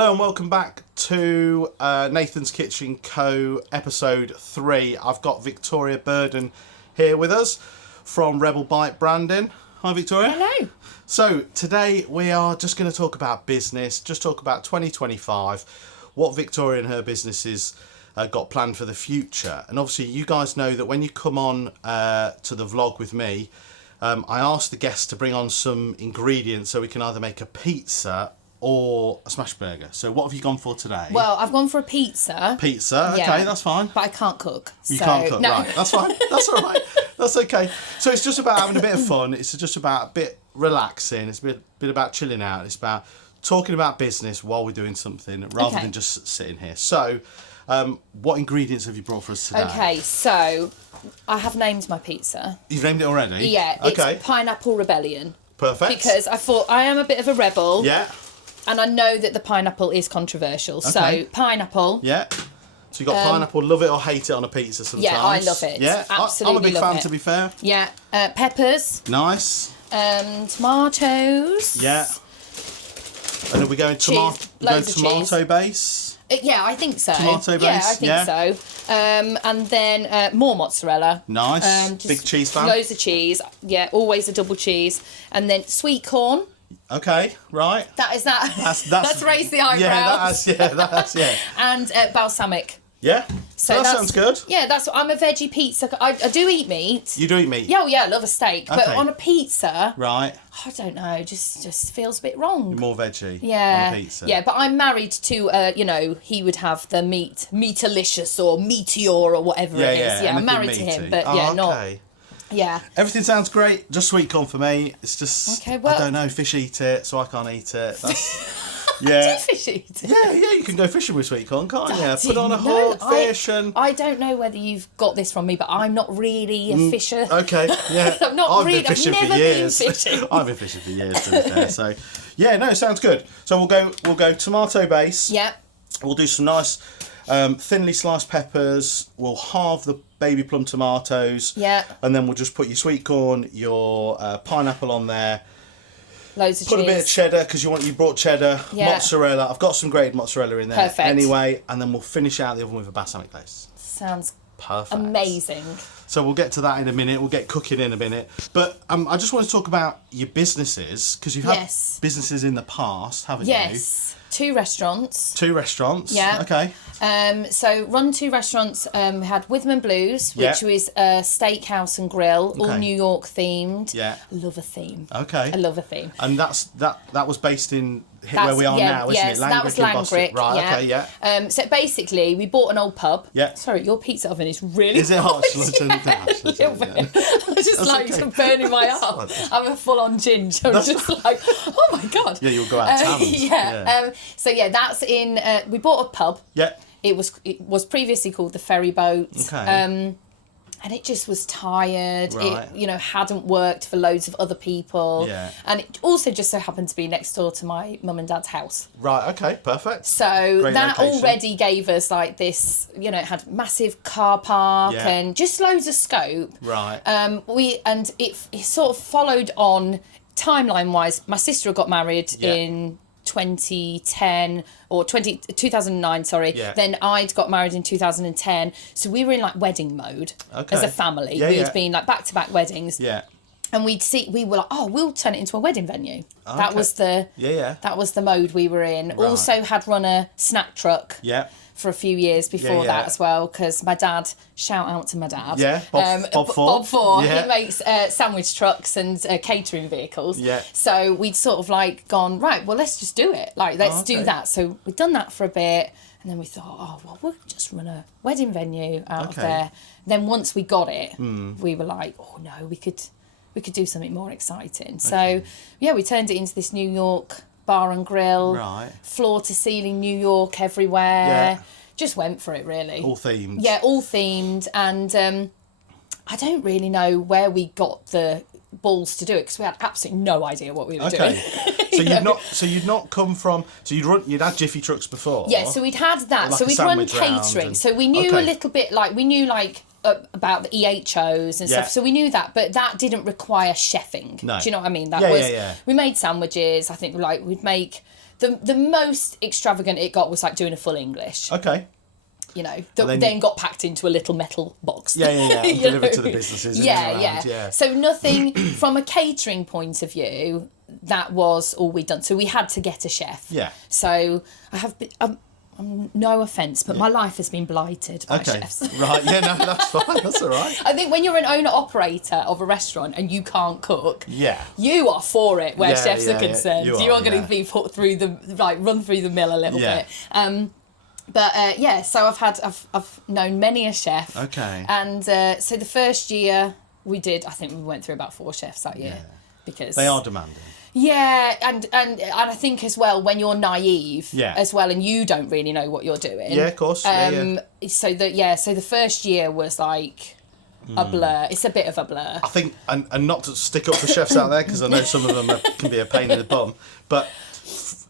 Hello and welcome back to Nathan's Kitchen Co. episode 3. I've got Victoria Burden here with us from Rebel Bike Branding. Hi Victoria. Hello. So today we are just going to talk about business, just talk about 2025, what Victoria and her businesses got planned for the future. And obviously you guys know that when you come on to the vlog with me, I asked the guests to bring on some ingredients so we can either make a pizza or a smash burger. So what have you gone for today? Well, I've gone for a pizza. Pizza, okay, Yeah. But But I can't cook. you can't cook, right? That's fine. That's all right. That's okay. So it's just about having a bit of fun. It's just about a bit relaxing. It's a bit about chilling out. It's about talking about business while we're doing something rather Okay. than just sitting here. So, what ingredients have you brought for us today? Okay, so I have named my pizza. You've named it already? Yeah, Okay. it's Pineapple Rebellion. Perfect. Because I thought I am a bit of a rebel. Yeah. And I know that the pineapple is controversial. Okay. So, pineapple. Yeah. So you got pineapple, love it or hate it on a pizza sometimes. Yeah, I love it. Yeah, Absolutely I'm a big love fan it. to be fair. Yeah, peppers, Nice. Tomatoes. Yeah. And are we going Cheese. Loads of tomato base? Yeah, I think so. Tomato base, Yeah, I think so. And then more mozzarella. Nice. Just Big cheese fan. Loads of cheese. Yeah, always a double cheese. And then sweet corn. Okay, right. That is that. That's raised the eyebrows. Yeah. And balsamic. Yeah. So that sounds good. Yeah, I'm a veggie pizza. I do eat meat. You do eat meat? Yeah, I love a steak. But Okay. on a pizza, Right. I don't know, just feels a bit wrong. More veggie Yeah, on a pizza. yeah, but I'm married to, he would have the meatalicious or meteor or whatever it is. Yeah, I'm anything married to him, meaty. but Okay. yeah. Everything sounds great. Just sweet corn for me. It's just, Okay, well- I don't know, fish eat it, so I can't eat it. That's, Do yeah. fish eat it? Yeah, you can go fishing with sweet corn, can't you? Put on a No, hook, fish and... I don't know whether you've got this from me, but I'm not really a fisher. Okay, yeah. I'm not I've really. been fishing I've for never years. been fishing. I've been fishing for years, to be fair. So, yeah, no, sounds good. So we'll go tomato base. Yeah. We'll do some nice thinly sliced peppers. We'll halve the baby plum tomatoes. Yeah. And then we'll just put your sweet corn, your pineapple on there. Loads of Put cheese. a bit of cheddar because you brought cheddar, Yeah. mozzarella. I've got some grated mozzarella in there. Perfect. Anyway, and then we'll finish out the oven with a balsamic glaze. Sounds Perfect. amazing. So we'll get to that in a minute. We'll get cooking in a minute. But I just want to talk about your businesses because you've had Yes. businesses in the past, haven't you? Yes. 2 restaurants. 2 restaurants. Yeah. Okay. So run 2 restaurants. We had Witham Blues, which Yeah. was a steakhouse and grill, all Okay. New York themed. Yeah. Love a theme. Okay. I love a theme. And that was based in where we are now, isn't yes, it? that was in Boston. Langrick. Right. Yeah. Okay. Yeah. So basically, we bought an old pub. Yeah. Sorry, your pizza oven is really. Is it hot? Shall I hot. turn it down? Yeah, Shall I turn it down? I just That's like okay. burning my arm. I'm a full-on ginger. I'm just like, oh my god. Yeah, you'll go out tanned. Yeah. So yeah, that's in. We bought a pub. Yeah. It was previously called the Ferry Boat. Okay. And it just was tired. Right. It, hadn't worked for loads of other people. Yeah. And it also just so happened to be next door to my mum and dad's house. Right. Okay. Perfect. So Great that location. already gave us like this, it had massive car park Yeah. and just loads of scope. Right. It sort of followed on timeline wise. My sister got married Yeah. in 2010 or 2009, sorry. Yeah. Then I'd got married in 2010. So we were in like wedding mode Okay. as a family. Yeah, We'd yeah. been like back to back weddings. Yeah. And we were like, oh, we'll turn it into a wedding venue. That Okay. was the Yeah. that was the mode we were in. Also had run a snack truck Yeah. for a few years before Yeah. that as well, because my dad, shout out to my dad. Yeah, Bob Ford. Bob Ford, Yeah. he makes sandwich trucks and catering vehicles. Yeah. So we'd sort of like gone, right, well, let's just do it. Like, let's do okay. that. So we'd done that for a bit. And then we thought, oh, well, we'll just run a wedding venue out of Okay. there. Then once we got it, we were like, oh, no, we could do something more exciting. So, yeah, we turned it into this New York bar and grill. Right. Floor to ceiling New York everywhere. Yeah. Just went for it, really. All themed. Yeah, all themed. And I don't really know where we got the balls to do it because we had absolutely no idea what we were doing. Okay. So you'd not come from. So you'd had Jiffy trucks before. Yeah, so we'd had that. Like So a we'd run sandwich round catering. and- So we knew Okay. a little bit, about the EHOs and Yeah. stuff. So we knew that, but that didn't require chefing. No. Do you know what I mean? That Yeah, was yeah. we made sandwiches. I think we'd make the most extravagant it got was like doing a full English. Okay. You know, that then then got packed into a little metal box. Yeah. And You delivered know? to the businesses. in Yeah, and around, yeah. So nothing from a catering point of view. That was all we'd done. So we had to get a chef. Yeah. So I have been. No offence, but my life has been blighted by Okay. chefs. Right. Yeah. No, that's fine. That's all right. I think when you're an owner-operator of a restaurant and you can't cook, Yeah. you are for it where Yeah, chefs yeah, are yeah. concerned. You You are, are going yeah. to be put through run through the mill a little Yeah. bit. But so I've known many a chef. Okay. And so the first year we I think we went through about 4 chefs that year. Yeah. Because They are demanding. yeah, and I think as well when you're naive Yeah. as well and you don't really know what you're doing. Yeah, of course. Yeah. So the first year was like a blur. It's a bit of a blur. I think, and not to stick up for chefs out there, because I know some of them can be a pain in the bum, but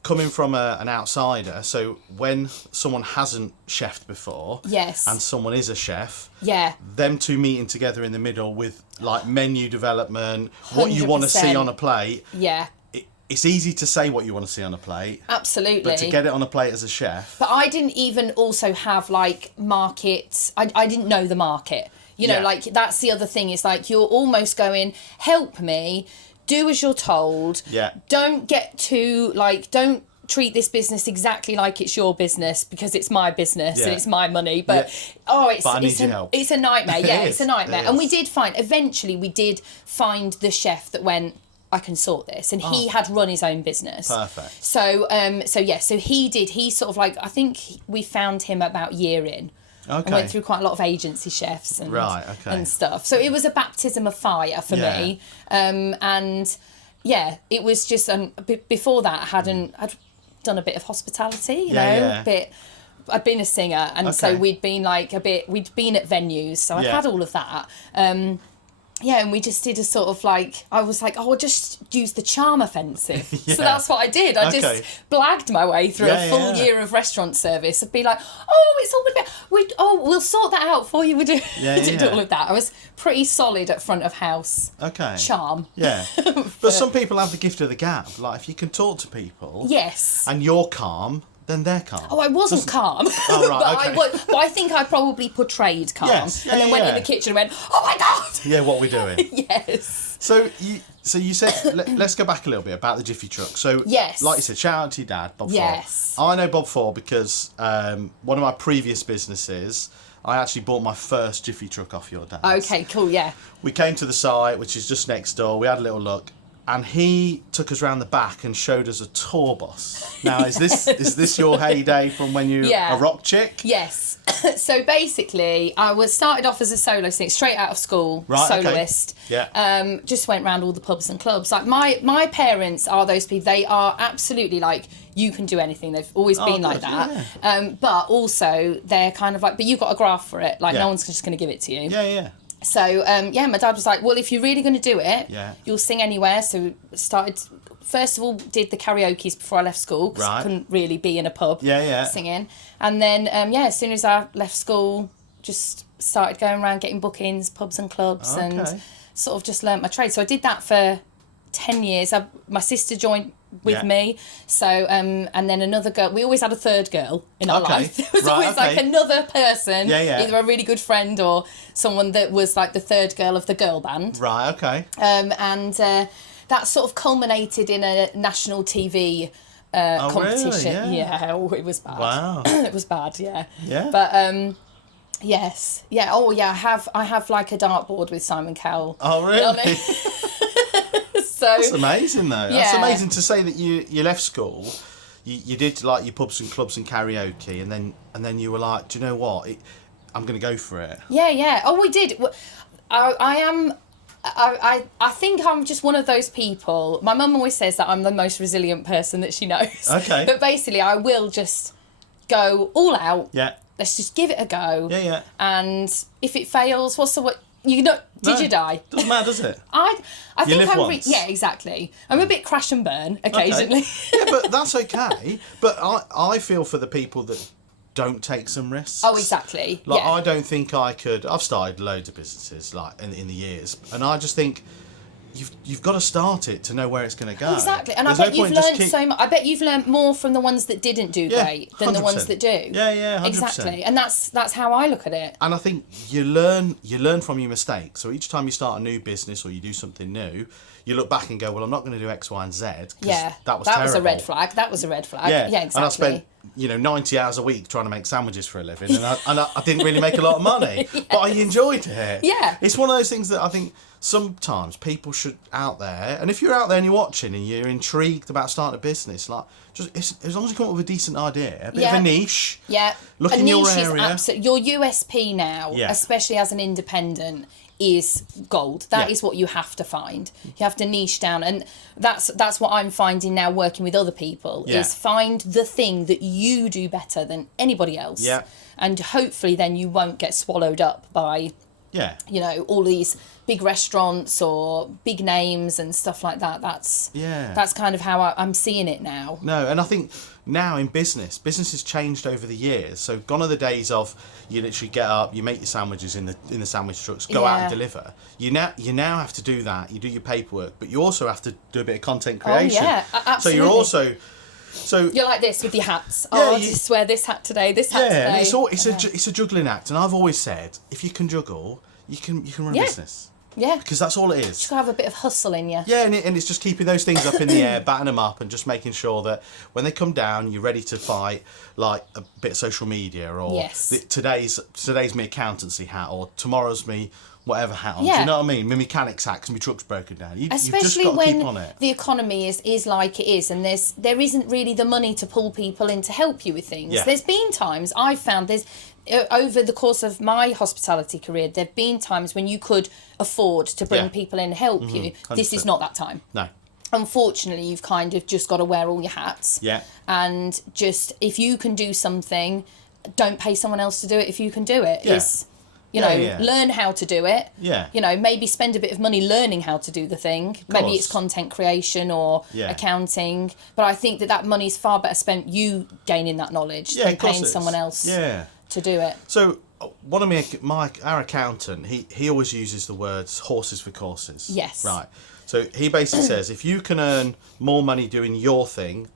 coming from an outsider, so when someone hasn't chefed before, Yes. and someone is a chef, Yeah. them two meeting together in the middle with like menu development, what you want to see 100%. on a plate, Yeah. it's easy to say what you want to see on a plate, Absolutely. but to get it on a plate as a chef, But I didn't even also have like markets. I didn't know the market. You know, Yeah. like that's the other thing. Is like you're almost going, help me, do as you're told. Yeah. Don't get too like don't treat this business exactly like it's your business because it's my business Yeah. and it's my money. But Yeah. it's But I need it's your a, help. it's a nightmare. It Yeah, is, it's a nightmare. it And we is. did eventually we did find the chef that went, I can sort this, and he had run his own business. Perfect. So he sort of like I think we found him about year in. Okay. I went through quite a lot of agency chefs and Right, okay. and stuff. So it was a baptism of fire for Yeah. me. And yeah, it was just before that I'd done a bit of hospitality, you Yeah, know, yeah. a bit. I'd been a singer, and so Okay. we'd been we'd been at venues, so I'd Yeah. had all of that. Yeah, and we just did a sort of like, I was like, I'll just use the charm offensive. Yeah. So that's what I did. I Okay. just blagged my way through Yeah, a full yeah. year of restaurant service. I'd be like, it's all good. We'll sort that out for you. We did Yeah. all of that. I was pretty solid at front of house. Okay. Charm. Yeah. But some people have the gift of the gab. Like, if you can talk to people Yes. and you're calm, then they're calm. Oh, I wasn't calm. Oh, right, okay. but I think I probably portrayed calm. Yes, yeah, and then went in yeah. the kitchen and went, oh my God! Yeah, what we're doing. Yes. So you said, let's go back a little bit about the Jiffy Truck. So, Yes. like you said, shout out to your dad, Bob Yes. Ford. I know Bob Ford because one of my previous businesses, I actually bought my first Jiffy Truck off your dad. Okay, cool, yeah. We came to the site, which is just next door. We had a little look. And he took us round the back and showed us a tour bus. Now, is this your heyday from when you Yeah. a rock chick? Yes. So basically, I was started off as a solo singer, straight out of school, Right, okay. soloist. Yeah. Just went round all the pubs and clubs. Like my parents are those people. They are absolutely like, you can do anything. They've always been like good, that. yeah. But also they're kind of like, but you've got a graph for it. Like Yeah. no one's just going to give it to you. Yeah. So my dad was like, well, if you're really going to do it, Yeah. you'll sing anywhere. So started. First of all, did the karaoke's before I left school because Right. I couldn't really be in a pub Yeah. singing. And then, as soon as I left school, just started going around getting bookings, pubs and clubs, and Okay. sort of just learnt my trade. So I did that for 10 years. My sister joined with Yeah. me. So, and then another girl. We always had a third girl in our Okay. life. There was Right, always like okay. another person, Yeah. either a really good friend or someone that was like the third girl of the girl band. Right, okay. And that sort of culminated in a national TV Oh, competition. really? Yeah. It was bad. Wow. It was bad, yeah. Yeah. But yes, yeah. Oh, yeah. I have like a dartboard with Simon Cowell. Oh, on really? it. So That's amazing, though. That's Yeah. amazing to say that you left school, you did like your pubs and clubs and karaoke, and then you were like, do you know what? I'm going to go for it. yeah. Oh, we did. I think I'm just one of those people. My mum always says that I'm the most resilient person that she knows. Okay. But basically, I will just go all out. Yeah. Let's just give it a go. Yeah. And if it fails, what's the what? You know, did No, you die? Doesn't matter, does it? I think live I'm once. yeah, exactly. I'm a bit crash and burn occasionally. Okay. Yeah, but that's okay. But I feel for the people that don't take some risks. Oh, exactly. Like, yeah. I don't think I could. I've started loads of businesses like in the years, and I just think you've got to start it to know where it's going to go. Exactly, and There's I no bet you've point just learned so much. I bet you've learned more from the ones that didn't do Yeah, great than the ones 100%. that do. Yeah, 100%. Exactly, and that's how I look at it. And I think you learn from your mistakes. So each time you start a new business or you do something new, you look back and go, well, I'm not going to do X, Y, and Z. 'Cause Yeah, that was a terrible. red flag. That was a red flag. Yeah, exactly. And I spent 90 hours a week trying to make sandwiches for a living, and I didn't really make a lot of money, but I enjoyed it. Yeah. It's one of those things that I think sometimes people should out there, and if you're out there and you're watching and you're intrigued about starting a business, like just as long as you come up with a decent idea, a bit of a niche. Yeah. Look a in your niche area. Is your USP now, Yeah. especially as an independent, is gold. That is what you have to find. You have to niche down, and that's what I'm finding now working with other people is find the thing that you do better than anybody else. Yeah. And hopefully then you won't get swallowed up by Yeah. all these big restaurants or big names and stuff like that. That's kind of how I'm seeing it now. No, and I think now in business has changed over the years. So gone are the days of you literally get up, you make your sandwiches in the sandwich trucks, go out and deliver. You now have to do that. You do your paperwork, but you also have to do a bit of content creation. Oh yeah, absolutely. So you're also you're like this with your hats. Yeah, I just wear this hat today, this hat today. And it's a juggling act, and I've always said if you can juggle, you can run a business. Yeah. Because that's all it is. Just gotta have a bit of hustle in you. Yeah, and it's just keeping those things up in the air, batting them up, and just making sure that when they come down, you're ready to fight, like a bit of social media, or today's me accountancy hat, or tomorrow's me whatever hat on. Do you know what I mean? My mechanic's hat because my truck's broken down. You've just Especially got to when keep on it. the economy is like it is, and there isn't really the money to pull people in to help you with things. Yeah. There's been times I've found over the course of my hospitality career, there've been times when you could afford to bring people in and help you. 100%. This is not that time. No. Unfortunately, you've kind of just got to wear all your hats. Yeah. And just, if you can do something, don't pay someone else to do it if you can do it. Yeah. Learn how to do it. Yeah. Maybe spend a bit of money learning how to do the thing. Maybe it's content creation or accounting. But I think that money's far better spent you gaining that knowledge than paying someone else to do it. So one of our accountant, he always uses the words horses for courses. Yes. Right. So he basically says if you can earn more money doing your thing,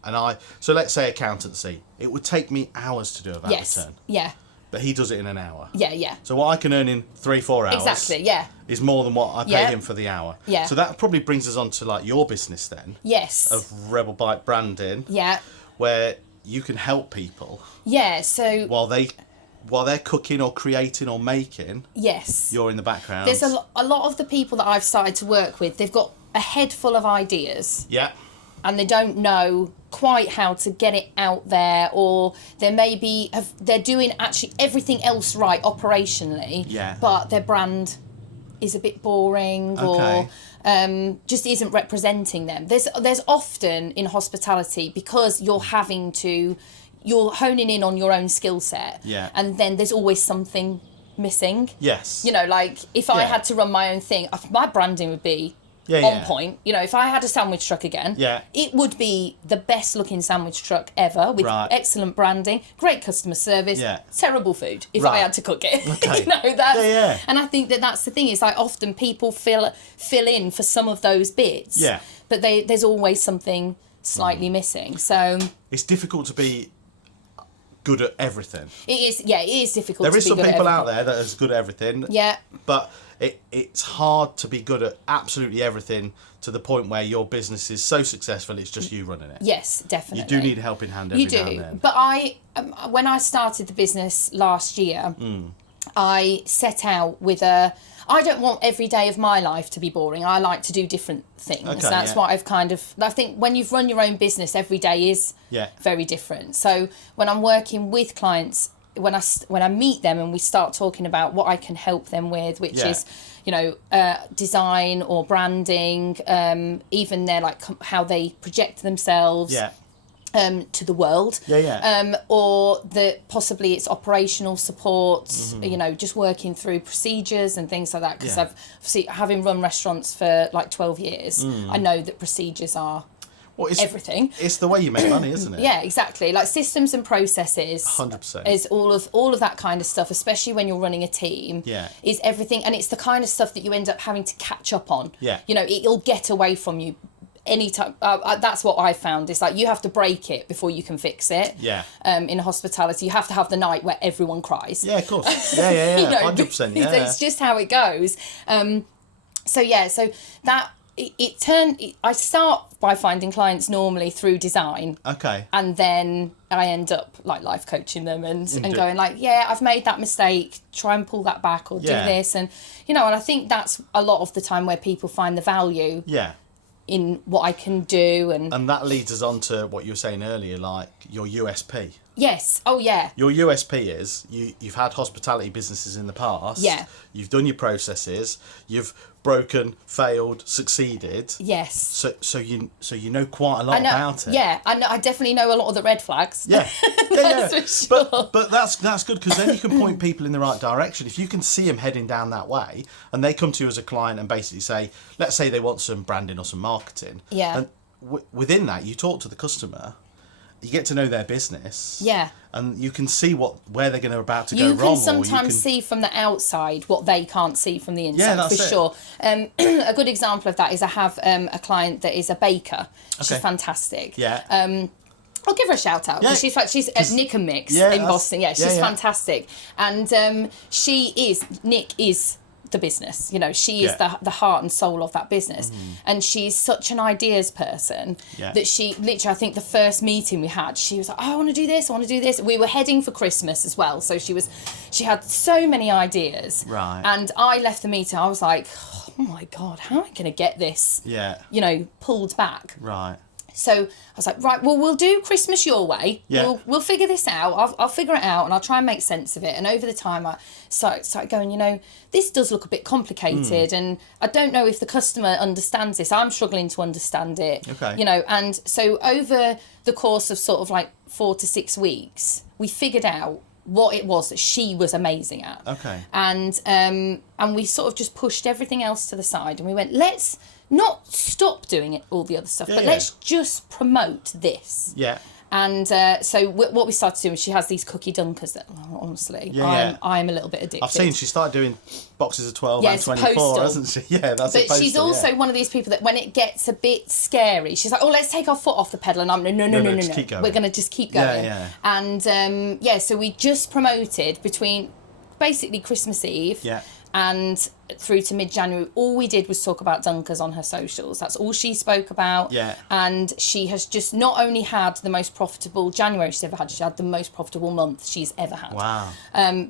so let's say accountancy, it would take me hours to do a VAT return. Yeah. But he does it in an hour. Yeah. So what I can earn in 3-4 hours is more than what I pay him for the hour. Yeah. So that probably brings us on to like your business then. Yes. Of Rebel Bike Branding. Yeah. Where you can help people. Yeah, so while they're cooking or creating or making. Yes. You're in the background. There's a lot of the people that I've started to work with, they've got a head full of ideas. Yeah. And they don't know quite how to get it out there, or they're doing actually everything else right operationally, but their brand is a bit boring or just isn't representing them. There's often in hospitality, because you're honing in on your own skill set, and then there's always something missing. Yes. Like if I had to run my own thing, my branding would be on point. If I had a sandwich truck again, it would be the best looking sandwich truck ever with excellent branding, great customer service, terrible food if I had to cook it. Okay. And I think that's the thing, is like often people fill in for some of those bits, but there's always something slightly missing. So it's difficult to be good at everything. It is difficult. There is some people out there that are good at everything. Yeah. But it's hard to be good at absolutely everything to the point where your business is so successful it's just you running it. Yes, definitely. You do need a helping hand every now and then. But when I started the business last year, I set out with I don't want every day of my life to be boring. I like to do different things. Okay, That's what I think when you've run your own business, every day is very different. So when I'm working with clients, when I meet them and we start talking about what I can help them with, which is, design or branding, even their how they project themselves. To the world, or possibly it's operational support, just working through procedures and things like that. Because having run restaurants for 12 years, I know that procedures are everything. It's the way you make money, isn't it? Yeah, exactly. Like systems and processes 100% is all of that kind of stuff, especially when you're running a team. Yeah. Is everything, and it's the kind of stuff that you end up having to catch up on. Yeah. You know, it'll get away from you anytime. That's what I found. It's like you have to break it before you can fix it. Yeah. In hospitality, you have to have the night where everyone cries. Yeah, of course. Yeah. You know, 100%. Yeah. It's just how it goes. So that I start by finding clients normally through design. Okay. And then I end up like life coaching them and going like, yeah, I've made that mistake, try and pull that back or do this. And, you know, and I think that's a lot of the time where people find the value in what I can do. And that leads us on to what you were saying earlier, like your USP. Yes. Oh, yeah. Your USP is you've had hospitality businesses in the past. Yeah. You've done your processes. You've broken, failed, succeeded. Yes. So you know quite a lot about it. Yeah, I definitely know a lot of the red flags. Yeah. That's for sure. But that's good because then you can point people in the right direction. If you can see them heading down that way, and they come to you as a client and basically say, let's say they want some branding or some marketing. Yeah. And within that, you talk to the customer. You get to know their business. Yeah. And you can see where they're about to go wrong. You can sometimes see from the outside what they can't see from the inside, that's for it. sure. A good example of that is I have a client that is a baker. She's fantastic. Yeah. I'll give her a shout out because she's at Nick and Mix in Boston. Yeah, she's fantastic. And Nick is the business, you know, she is the heart and soul of that business. And she's such an ideas person that she literally, I think the first meeting we had, she was like, oh, I want to do this. We were heading for Christmas as well, so she had so many ideas, right? And I left the meeting, I was like, oh my god, how am I going to get this pulled back, right? So I was like, right, well, we'll do Christmas your way. Yeah. We'll figure this out. I'll figure it out and I'll try and make sense of it. And over the time, I started going, you know, this does look a bit complicated and I don't know if the customer understands this. I'm struggling to understand it. Okay. You know, and so over the course of sort of like 4 to 6 weeks, we figured out what it was that she was amazing at. Okay. And we sort of just pushed everything else to the side and we went, let's not stop doing all the other stuff, but let's just promote this. Yeah. And so what we started doing, she has these cookie dunkers that, honestly, I'm a little bit addicted. I've seen she started doing boxes of 12 Yeah, and it's a 24, postal. hasn't she? Yeah, that's a But postal, she's also one of these people that when it gets a bit scary, she's like, oh, let's take our foot off the pedal. And I'm, no. Just keep going. We're going to just keep going. Yeah. And, so we just promoted between basically Christmas Eve and through to mid-January, all we did was talk about dunkers on her socials. That's all she spoke about. Yeah. And she has just not only had the most profitable January she's ever had, she had the most profitable month she's ever had. Wow.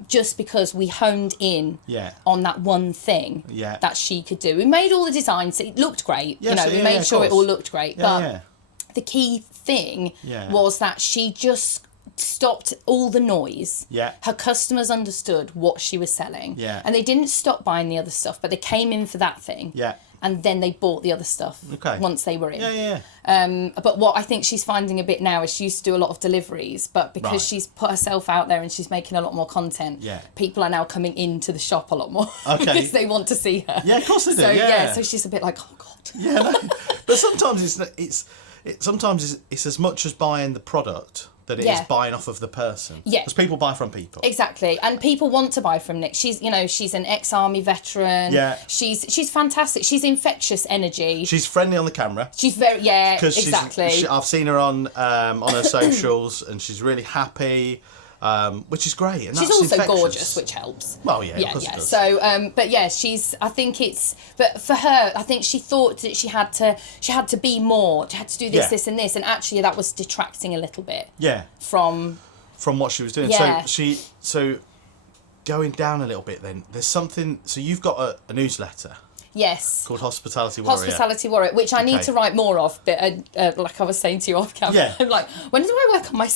Just because we honed in on that one thing that she could do. We made all the designs. It looked great. Yes, we made sure it all looked great. Yeah, but the key thing was that she just stopped all the noise. Yeah. Her customers understood what she was selling. Yeah. And they didn't stop buying the other stuff, but they came in for that thing. Yeah. And then they bought the other stuff once they were in. Yeah. But what I think she's finding a bit now is she used to do a lot of deliveries, but because she's put herself out there and she's making a lot more content, people are now coming into the shop a lot more because they want to see her. Yeah, of course they do. So so she's a bit like, oh god. Yeah, no. But sometimes it's as much as buying the product that it is buying off of the person. Yeah. Because people buy from people. Exactly. And people want to buy from Nick. She's an ex-army veteran. Yeah. She's fantastic. She's infectious energy. She's friendly on the camera. She's very, exactly. I've seen her on her socials and she's really happy. Which is great. And she's that's also infectious. Gorgeous, which helps. Well, yeah, of course it does. So, but for her, I think she thought that she had to be more, she had to do this, this, and this, and actually that was detracting a little bit. Yeah. From what she was doing. Yeah. So going down a little bit then. There's something. So you've got a newsletter. Yes. Called Hospitality Warrior. Hospitality Warrior, which I need to write more of, but like I was saying to you off camera, I'm like, when do I work on my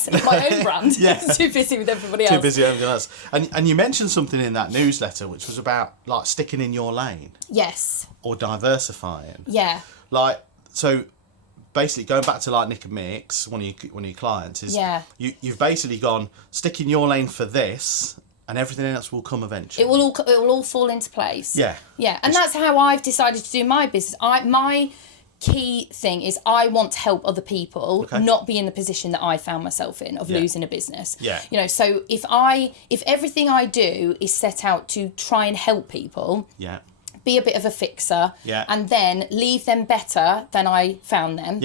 own brand? Too busy with everybody else. Too busy with everything else. And you mentioned something in that newsletter which was about like sticking in your lane. Yes. Or diversifying. Yeah. Like, so basically going back to like Nick and Mix, one of your clients, is you've basically gone, stick in your lane for this, and everything else will come eventually. It will all fall into place. Yeah. Yeah, and that's how I've decided to do my business. key thing is I want to help other people not be in the position that I found myself in of losing a business. You know, so if everything I do is set out to try and help people, be a bit of a fixer, and then leave them better than I found them.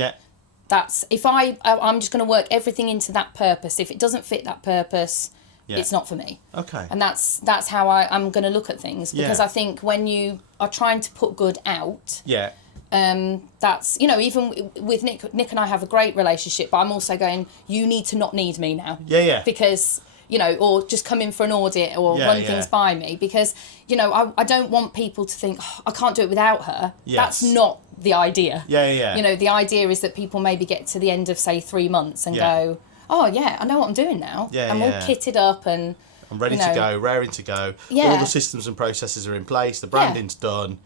That's if I'm just going to work everything into that purpose. If it doesn't fit that purpose, it's not for me. And that's how I'm going to look at things, because I think when you are trying to put good out, that's, you know, even with Nick and I have a great relationship, but I'm also going, you need to not need me now. Because, you know, or just come in for an audit or run things by me, because, you know, I don't want people to think, oh, I can't do it without her. That's not the idea. You know, the idea is that people maybe get to the end of, say, 3 months and go, oh, yeah, I know what I'm doing now. I'm all kitted up and... I'm ready to go, raring to go. All the systems and processes are in place. The branding's done,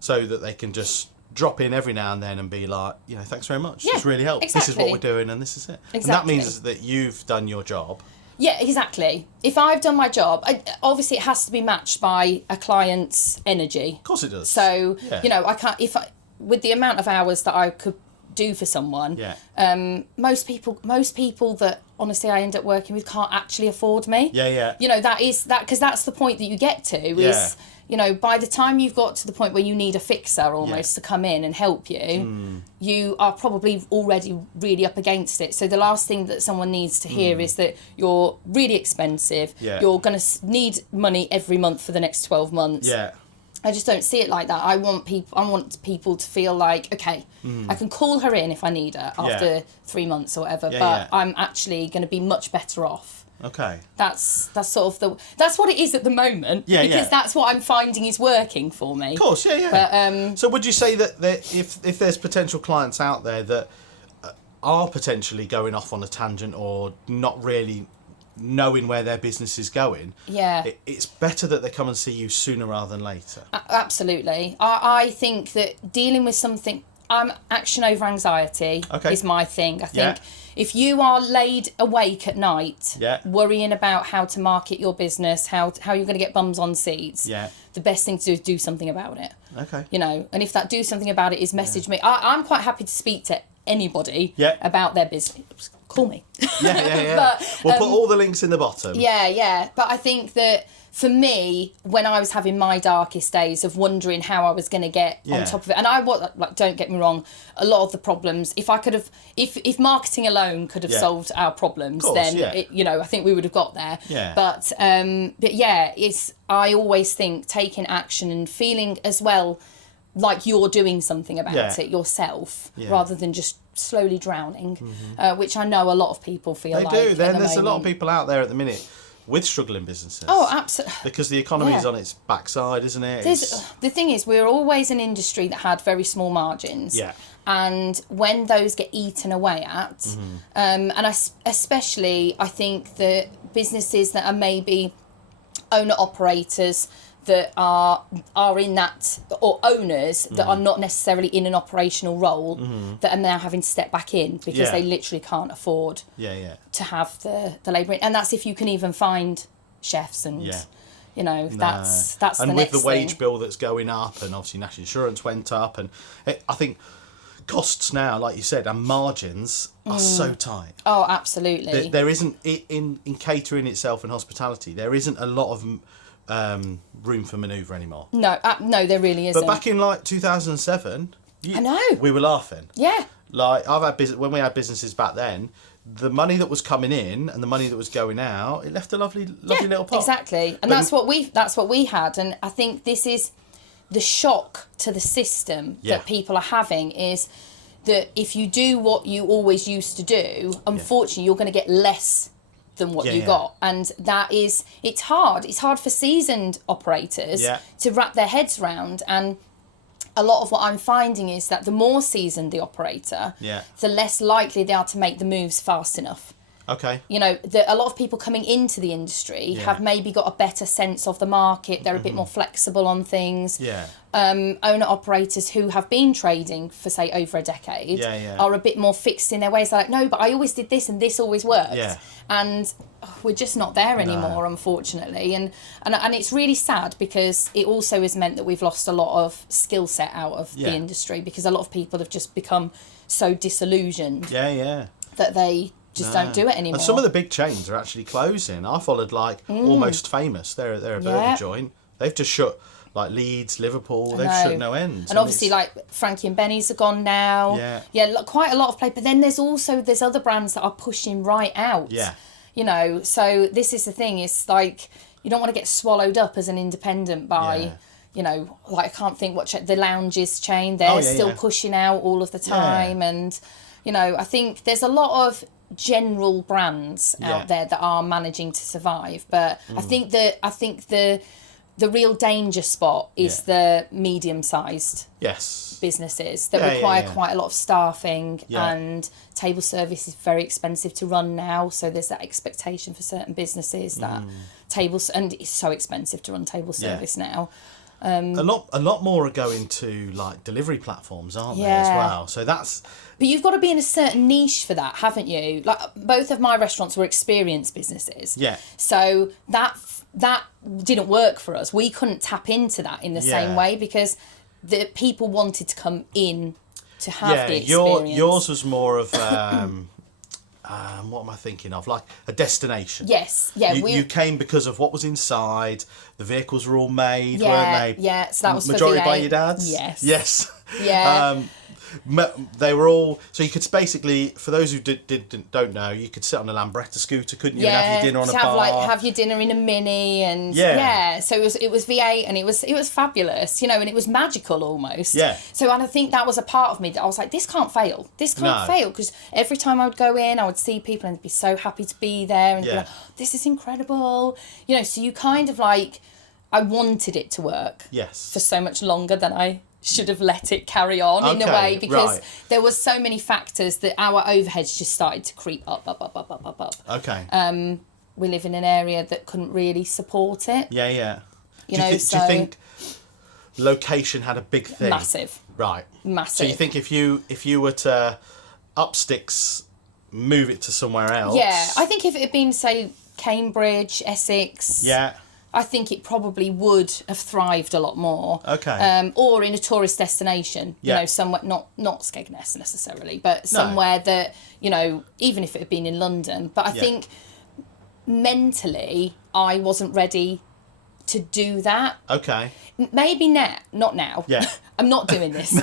so that they can just drop in every now and then and be like, you know, thanks very much. It's really helped. This is what we're doing and this is it. And that means that you've done your job. Yeah, exactly. If I've done my job, obviously it has to be matched by a client's energy. Of course it does. So, you know, I can't, with the amount of hours that I could do for someone, most people that honestly I end up working with can't actually afford me. You know, because that's the point that you get to is, you know, by the time you've got to the point where you need a fixer almost to come in and help you, you are probably already really up against it. So the last thing that someone needs to hear is that you're really expensive, you're going to need money every month for the next 12 months. I just don't see it like that. I want people to feel like, okay, I can call her in if I need her after 3 months or whatever, but I'm actually going to be much better off. That's sort of that's what it is at the moment, because that's what I'm finding is working for me. Of course, But, so would you say that if there's potential clients out there that are potentially going off on a tangent or not really knowing where their business is going, it's better that they come and see you sooner rather than later? Absolutely. I think that dealing with something, action over anxiety is my thing. I think if you are laid awake at night worrying about how to market your business, how you're going to get bums on seats, the best thing to do is do something about it. You know, and if that do something about it is message me. I'm quite happy to speak to anybody about their business. Call me. But, we'll put all the links in the bottom. But I think that for me, when I was having my darkest days of wondering how I was going to get on top of it, and don't get me wrong, a lot of the problems, if marketing alone could have solved our problems, then you know, I think we would have got there. But I always think taking action and feeling as well like you're doing something about it yourself, rather than just slowly drowning, which I know a lot of people feel like. They do. There's a lot of people out there at the minute with struggling businesses. Oh, absolutely. Because the economy is on its backside, isn't it? The thing is, we're always an industry that had very small margins. And when those get eaten away at, and especially I think that businesses that are maybe owner-operators that are in that, or owners that are not necessarily in an operational role, that are now having to step back in because they literally can't afford to have the labour in. And that's if you can even find chefs and you know, that's the next thing. And with the wage bill that's going up, and obviously national insurance went up, and I think costs now, like you said, and margins are so tight. Oh, absolutely. There isn't, in catering itself and hospitality, there isn't a lot of room for manoeuvre anymore. No, there really isn't. But back in like 2007, I know, we were laughing. Like I've had when we had businesses back then, the money that was coming in and the money that was going out, it left a lovely little pot. Exactly, and that's what we had. And I think this is the shock to the system that people are having, is that if you do what you always used to do, unfortunately, you're going to get less than what you got. And it's hard for seasoned operators to wrap their heads around. And a lot of what I'm finding is that the more seasoned the operator, the less likely they are to make the moves fast enough. Okay. You know, a lot of people coming into the industry have maybe got a better sense of the market. They're a bit more flexible on things. Yeah. Owner-operators who have been trading for, say, over a decade are a bit more fixed in their ways. They're like, no, but I always did this and this always worked. Yeah. And we're just not there anymore, unfortunately. And it's really sad, because it also has meant that we've lost a lot of skill set out of the industry, because a lot of people have just become so disillusioned that they just don't do it anymore. And some of the big chains are actually closing. I followed like Almost Famous. They're a burger joint. They've just shut like Leeds, Liverpool. They've shut no end. And obviously like Frankie and Benny's are gone now. Yeah, quite a lot of play. But then there's other brands that are pushing right out. Yeah. You know, so this is the thing. It's like you don't want to get swallowed up as an independent by, you know, like I can't think what the Lounges chain. They're still pushing out all of the time. And, you know, I think there's a lot of general brands out there that are managing to survive. But I think the real danger spot is the medium-sized businesses that require quite a lot of staffing, and table service is very expensive to run now. So there's that expectation for certain businesses that and it's so expensive to run table service now. A lot more are going to like delivery platforms, aren't they, as well? So that's. But you've got to be in a certain niche for that, haven't you? Like both of my restaurants were experience businesses. Yeah. So that didn't work for us. We couldn't tap into that in the same way, because the people wanted to come in to have the experience. Yours was more of what am I thinking of? Like a destination. Yes. Yeah. You came because of what was inside. The vehicles were all made, weren't they? Yeah. So that was majority for by your dads. Yes. Yes. Yeah. They were all, so you could basically, for those who don't know, you could sit on a Lambretta scooter, couldn't you, and have your dinner on a bar. Have your dinner in a Mini, and so it was V8, and it was fabulous, you know, and it was magical almost. Yeah. So, and I think that was a part of me that I was like, this can't fail, because every time I would go in, I would see people and they'd be so happy to be there, and be like, oh, this is incredible, you know. So you kind of like, I wanted it to work. Yes. For so much longer than I should have let it carry on in a way, because there was so many factors that our overheads just started to creep up. Okay. We live in an area that couldn't really support it. Yeah. Do you think location had a big thing? Massive. Right. Massive. So you think if you were to up sticks, move it to somewhere else? Yeah, I think if it had been, say, Cambridge, Essex. Yeah. I think it probably would have thrived a lot more. Okay. Or in a tourist destination, you know, somewhere, not Skegness necessarily, but somewhere that, you know, even if it had been in London. But I think mentally I wasn't ready to do that. Okay. Maybe now, not now. Yeah. I'm not doing this.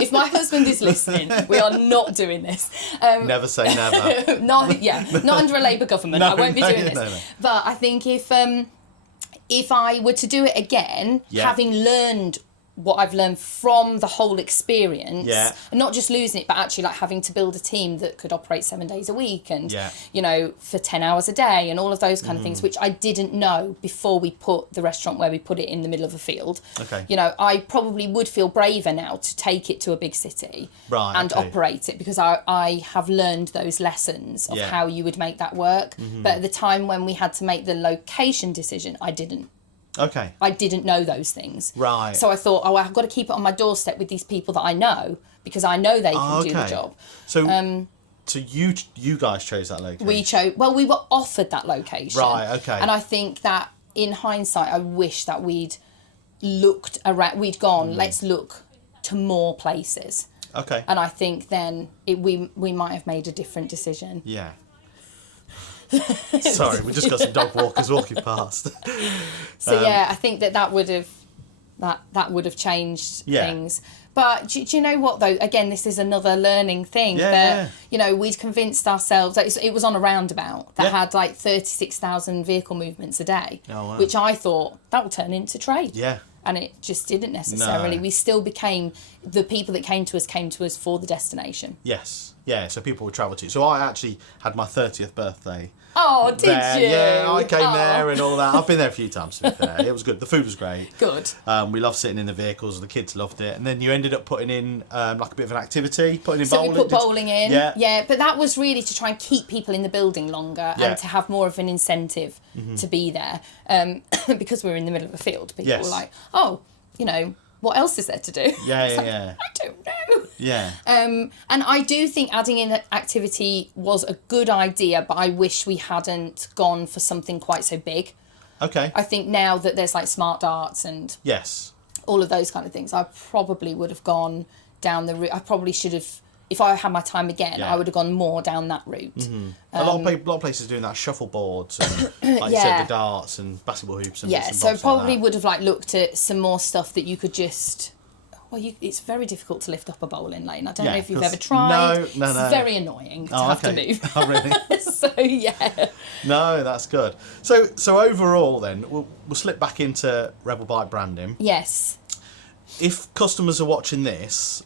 If my husband is listening, we are not doing this. Never say never. Not under a Labour government. I won't be doing this. No. But I think if I were to do it again, having learned what I've learned from the whole experience, and not just losing it, but actually like having to build a team that could operate 7 days a week and, you know, for 10 hours a day and all of those kind of things, which I didn't know before we put the restaurant where we put it in the middle of a field. Okay. You know, I probably would feel braver now to take it to a big city and operate it, because I have learned those lessons of how you would make that work. But at the time when we had to make the location decision, I didn't. Okay. I didn't know those things. Right. So I thought, I've got to keep it on my doorstep with these people that I know, because I know they can do the job. So, so you guys chose that location? We were offered that location. Right, okay. And I think that in hindsight, I wish that we'd looked around, we'd gone, let's look to more places. Okay. And I think then we might have made a different decision. Yeah. Sorry, we just got some dog walkers walking past. So I think that would have changed things. But do you know what though? Again, this is another learning thing that you know, we'd convinced ourselves that it was on a roundabout that had like 36,000 vehicle movements a day, which I thought that would turn into trade. Yeah. And it just didn't necessarily. No. We still became, the people that came to us for the destination. Yes. Yeah, so people would travel to. So I actually had my 30th birthday. Oh, did you? Yeah, I came there and all that. I've been there a few times, to be fair. It was good. The food was great. Good. We loved sitting in the vehicles. The kids loved it. And then you ended ended up putting in like a bit of an activity, putting in so bowling. we put bowling in. Yeah. But that was really to try and keep people in the building longer and to have more of an incentive to be there. Because we were in the middle of a field, people were like, oh, you know, what else is there to do? Yeah. I don't know. Yeah. And I do think adding in activity was a good idea, but I wish we hadn't gone for something quite so big. Okay. I think now that there's like smart darts and all of those kind of things, I probably would have gone down the route. I probably should have, if I had my time again, I would have gone more down that route. Mm-hmm. A lot of places are doing that, shuffleboards and like you said, the darts and basketball hoops and bits and so bobs probably like would have like looked at some more stuff that you could just. Well, it's very difficult to lift up a bowling lane. I don't know if you've ever tried. No. It's very annoying to have to move. Oh, really? So, yeah. No, that's good. So overall then, we'll slip back into Rebel Bike branding. Yes. If customers are watching this,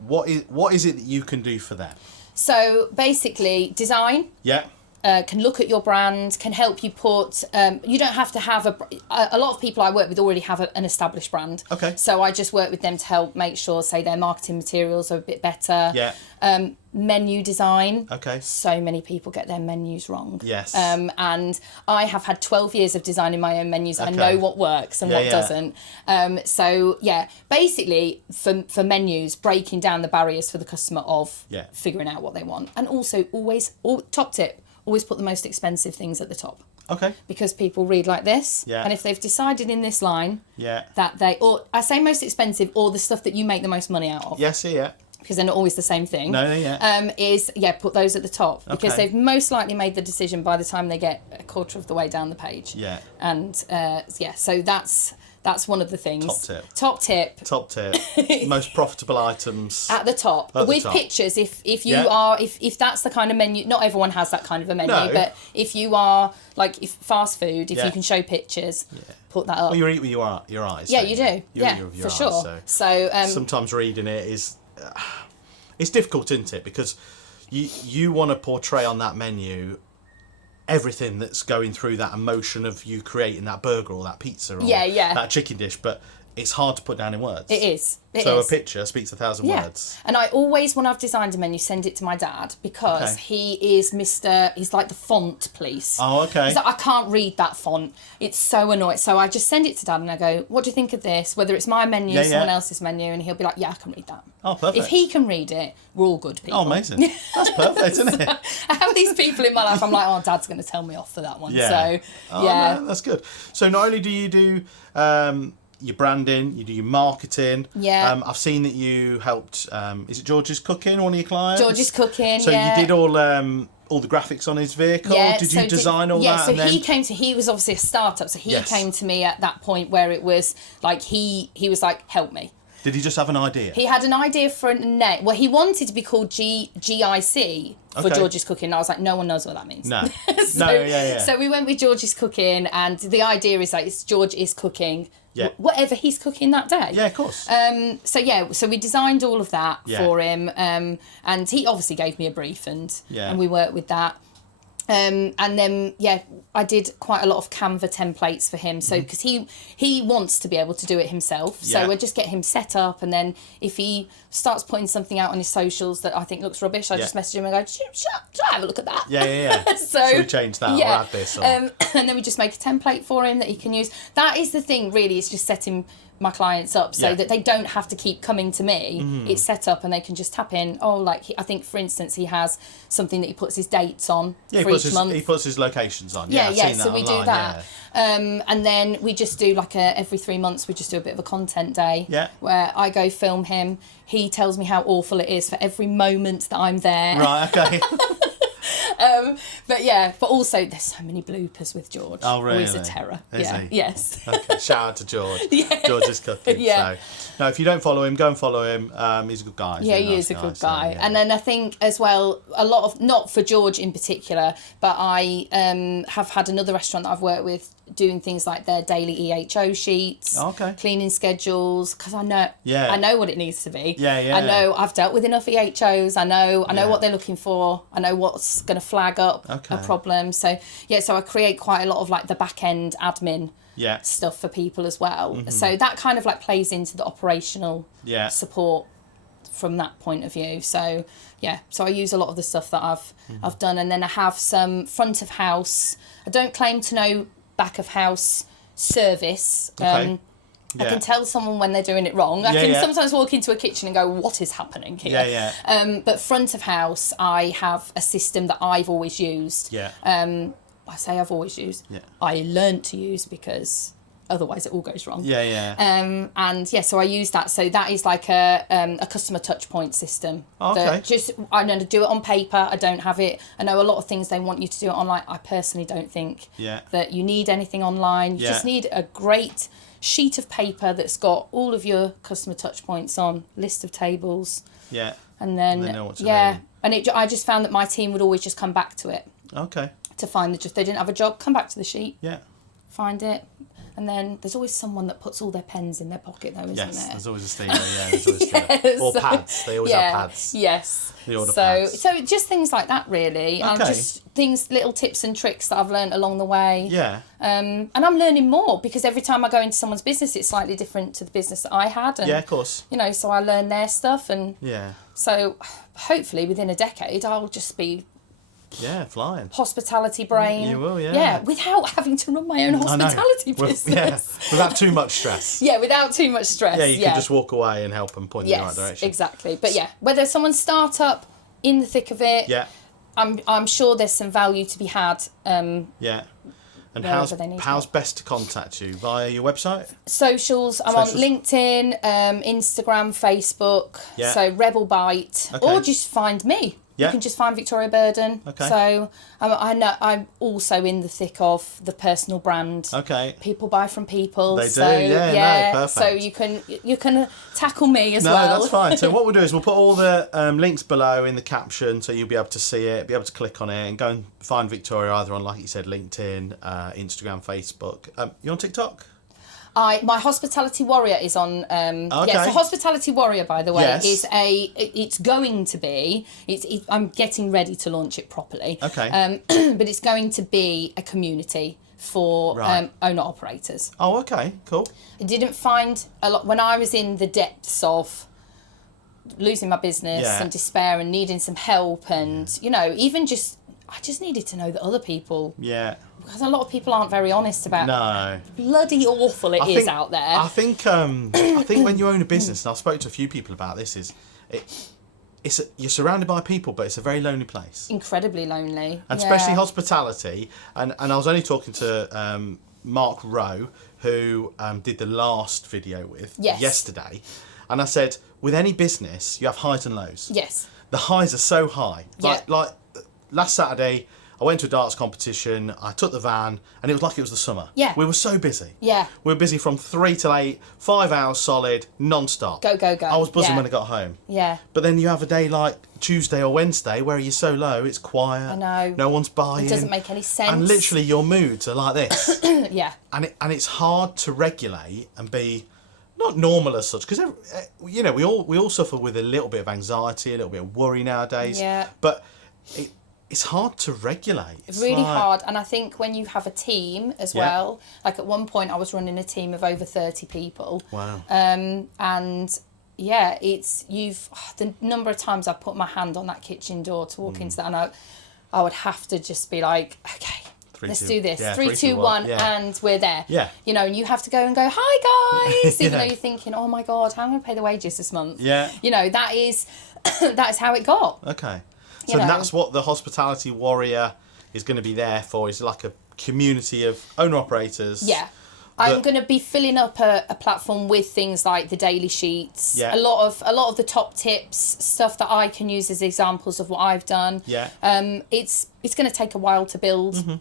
what is it that you can do for them? So, basically, design. Yeah. Can look at your brand, can help you put. You don't have to have a lot of people I work with already have an established brand. Okay. So I just work with them to help make sure, say, their marketing materials are a bit better. Yeah. Menu design. Okay. So many people get their menus wrong. Yes. And I have had 12 years of designing my own menus. Okay. I know what works and what doesn't. So yeah, basically for menus, breaking down the barriers for the customer of figuring out what they want, and also top tip. Always put the most expensive things at the top. Okay. Because people read like this. Yeah. And if they've decided in this line that or I say most expensive, or the stuff that you make the most money out of. Yes, yeah. Because they're not always the same thing. No, yeah. Put those at the top. Because they've most likely made the decision by the time they get a quarter of the way down the page. Yeah. And so that's one of the things. Top tip. Most profitable items at the top with pictures. If you are if that's the kind of menu, not everyone has that kind of a menu. No. But if you are if fast food, if you can show pictures, put that up. Well, you eat with your eyes. Yeah, you do. You eat with your for eyes, sure. So sometimes reading it is it's difficult, isn't it? Because you want to portray on that menu everything that's going through that emotion of you creating that burger or that pizza or that chicken dish, but it's hard to put down in words. It is. A picture speaks 1,000 words. And I always, when I've designed a menu, send it to my dad because he is he's like the font police. Oh, okay. He's like, I can't read that font. It's so annoying. So I just send it to dad and I go, what do you think of this? Whether it's my menu or someone else's menu, and he'll be like, yeah, I can read that. Oh, perfect. If he can read it, we're all good people. Oh, amazing. That's perfect, isn't it? I have these people in my life, I'm like, oh, dad's going to tell me off for that one. Yeah. So, no, that's good. So not only do you do your branding, you do your marketing. Yeah. I've seen that you helped. Is it George's Cooking, one of your clients? George's Cooking. So you did all the graphics on his vehicle. Did you design all that? Yeah. So he was obviously a startup. So he came to me at that point where it was like he was like, help me. Did he just have an idea? He had an idea for a name. Well, he wanted to be called GIC for George's Cooking. And I was like, no one knows what that means. No. So we went with George's Cooking, and the idea is like it's George is cooking. Yeah. Whatever he's cooking that day. Yeah, of course. So we designed all of that for him, and he obviously gave me a brief, and we worked with that. And then I did quite a lot of Canva templates for him, so because he wants to be able to do it himself, so we'll just get him set up, and then if he starts putting something out on his socials that I think looks rubbish, I just message him and go, shut, have a look at that. Yeah. So we change that or add this. Or... and then we just make a template for him that he can use. That is the thing, really, is just setting my clients up so that they don't have to keep coming to me. It's set up and they can just tap in. I think, for instance, he has something that he puts his dates on for each month. He puts his locations on. So we do that. And then we just do every 3 months we just do a bit of a content day where I go film him. He tells me how awful it is for every moment that I'm there. Right, okay. But also there's so many bloopers with George. Oh, really? He's a terror. Is he? Yes. Okay. Shout out to George. George's Cooking. So, no, if you don't follow him, go and follow him. He's a good guy. He is a good guy. And then I think as well, a lot of, not for George in particular, but I have had another restaurant that I've worked with doing things like their daily EHO sheets, cleaning schedules, because I know what it needs to be. I know I've dealt with enough EHOs. I know what they're looking for. I know what's going to flag up a problem. So so I create quite a lot of like the back end admin stuff for people as well. So that kind of like plays into the operational support from that point of view. So so I use a lot of the stuff that I've done, and then I have some front of house. I don't claim to know back of house service. I can tell someone when they're doing it wrong. I can sometimes walk into a kitchen and go, what is happening here? But front of house, I have a system that I've always used. I say I've always used. I learned to use because otherwise it all goes wrong. So I use that. So that is like a customer touch point system. I know to do it on paper. I don't have it. I know a lot of things they want you to do it online. I personally don't think that you need anything online. You just need a great sheet of paper that's got all of your customer touch points on, list of tables. And then they know what to do. And I just found that my team would always just come back to it. To find if they didn't have a job, come back to the sheet. Find it. And then there's always someone that puts all their pens in their pocket, though, isn't there? Yes, there's always a steamer, there's always a steamer. Or pads, they always have pads. Yes. They order pads. So just things like that, really. Just little tips and tricks that I've learned along the way. And I'm learning more, because every time I go into someone's business, it's slightly different to the business that I had. And, of course. So I learn their stuff. And so hopefully within a decade, I'll just be... flying. Hospitality brain. You will, without having to run my own hospitality business. Without too much stress. Without too much stress. You could just walk away and help them point in the right direction. Exactly. But whether someone's start-up, in the thick of it, I'm sure there's some value to be had. And how's best to contact you? Via your website? Socials. I'm on LinkedIn, Instagram, Facebook. So Rebel Bite. Or just find me. You can just find Victoria Burden. So I know I'm also in the thick of the personal brand. People buy from people. They do. Perfect. So you can tackle me as well. No, that's fine. So what we'll do is we'll put all the links below in the caption, so you'll be able to see it, be able to click on it, and go and find Victoria either on, like you said, LinkedIn, Instagram, Facebook. You on TikTok? My Hospitality Warrior is on. So Hospitality Warrior, by the way, is it's going to be. I'm getting ready to launch it properly. But it's going to be a community for owner operators. Oh, okay, cool. I didn't find a lot when I was in the depths of losing my business and despair and needing some help, and even just I just needed to know that other people. Because a lot of people aren't very honest about how bloody awful it is out there. I think when you own a business, and I've spoken to a few people about this, you're surrounded by people, but it's a very lonely place. Incredibly lonely. And especially hospitality. And I was only talking to Mark Rowe, who did the last video with yesterday. And I said, with any business, you have highs and lows. Yes. The highs are so high. Like last Saturday, I went to a darts competition, I took the van, and it was like it was the summer. We were so busy. We were busy from 3 till 8, 5 hours solid, non-stop. Go. I was buzzing when I got home. But then you have a day like Tuesday or Wednesday where you're so low, it's quiet. I know. No one's buying. It doesn't make any sense. And literally your moods are like this. And it's hard to regulate and be not normal as such, because we all suffer with a little bit of anxiety, a little bit of worry nowadays. But it's hard to regulate. It's really hard. And I think when you have a team as well, like at one point I was running a team of over 30 people. Wow. And the number of times I put my hand on that kitchen door to walk into that, and I would have to just be like, okay, let's do this. 3, 2, 1, and we're there. And you have to go and go, hi guys, even though you're thinking, oh my God, how am I going to pay the wages this month? That is how it got. So that's what the Hospitality Warrior is going to be there for, is like a community of owner-operators. I'm going to be filling up a platform with things like the daily sheets, a lot of the top tips, stuff that I can use as examples of what I've done. It's going to take a while to build,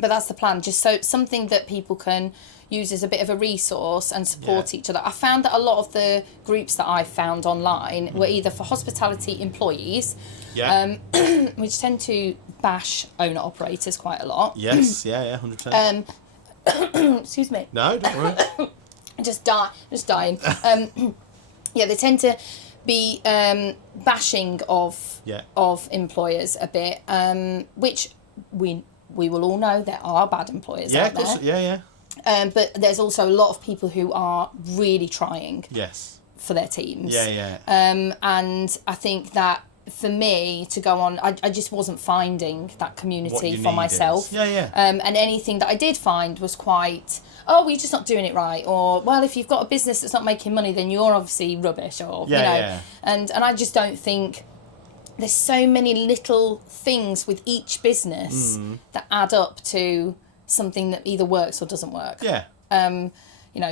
but that's the plan. Just so something that people can use as a bit of a resource and support each other. I found that a lot of the groups that I found online were either for hospitality employees, which tend to bash owner operators quite a lot. 100%. Excuse me. No, don't worry. Just dying. Yeah, they tend to be bashing of employers a bit, which we will all know there are bad employers out there. Of course. Yeah. But there's also a lot of people who are really trying. Yes. For their teams. Yeah. And I think that for me to go on, I just wasn't finding that community for myself. Yeah. And anything that I did find was quite, well, you're just not doing it right, or, well, if you've got a business that's not making money, then you're obviously rubbish, or, And I just don't think there's so many little things with each business that add up to something that either works or doesn't work. Yeah.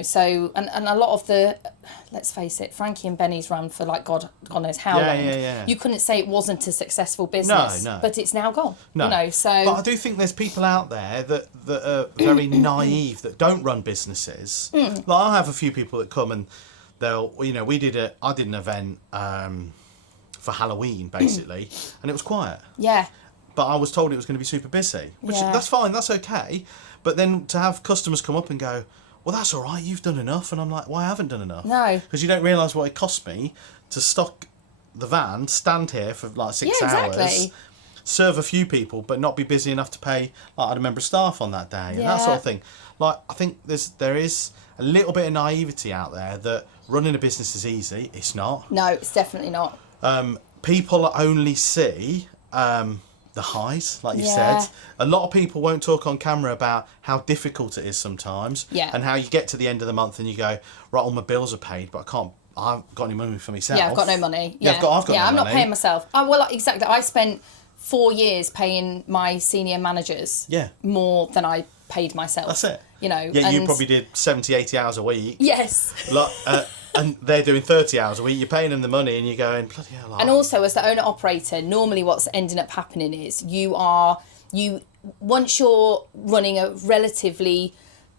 So, and a lot of the, let's face it, Frankie and Benny's ran for like God knows how long. Yeah. You couldn't say it wasn't a successful business. No. But it's now gone. No. So. But I do think there's people out there that are very naive, that don't run businesses. Like, I have a few people that come and they'll, I did an event for Halloween, basically, and it was quiet. Yeah. But I was told it was going to be super busy, which that's fine, that's okay. But then to have customers come up and go, well, that's all right, you've done enough. And I'm like, well, I haven't done enough. No. Because you don't realise what it cost me to stock the van, stand here for like 6 hours, serve a few people, but not be busy enough to pay like a member of staff on that day and that sort of thing. Like, I think there is a little bit of naivety out there that running a business is easy. It's not. No, it's definitely not. People only see the highs, like you said. A lot of people won't talk on camera about how difficult it is sometimes, and how you get to the end of the month and you go, right, all my bills are paid, but I haven't got any money for myself. Yeah, I've got no money. I've got no money. I'm not paying myself. Well, exactly. I spent 4 years paying my senior managers more than I paid myself. That's it. Yeah, you probably did 70, 80 hours a week. Yes. And they're doing 30 hours a week. You're paying them the money and you're going, bloody hell. And also, as the owner-operator, normally what's ending up happening is once you're running a relatively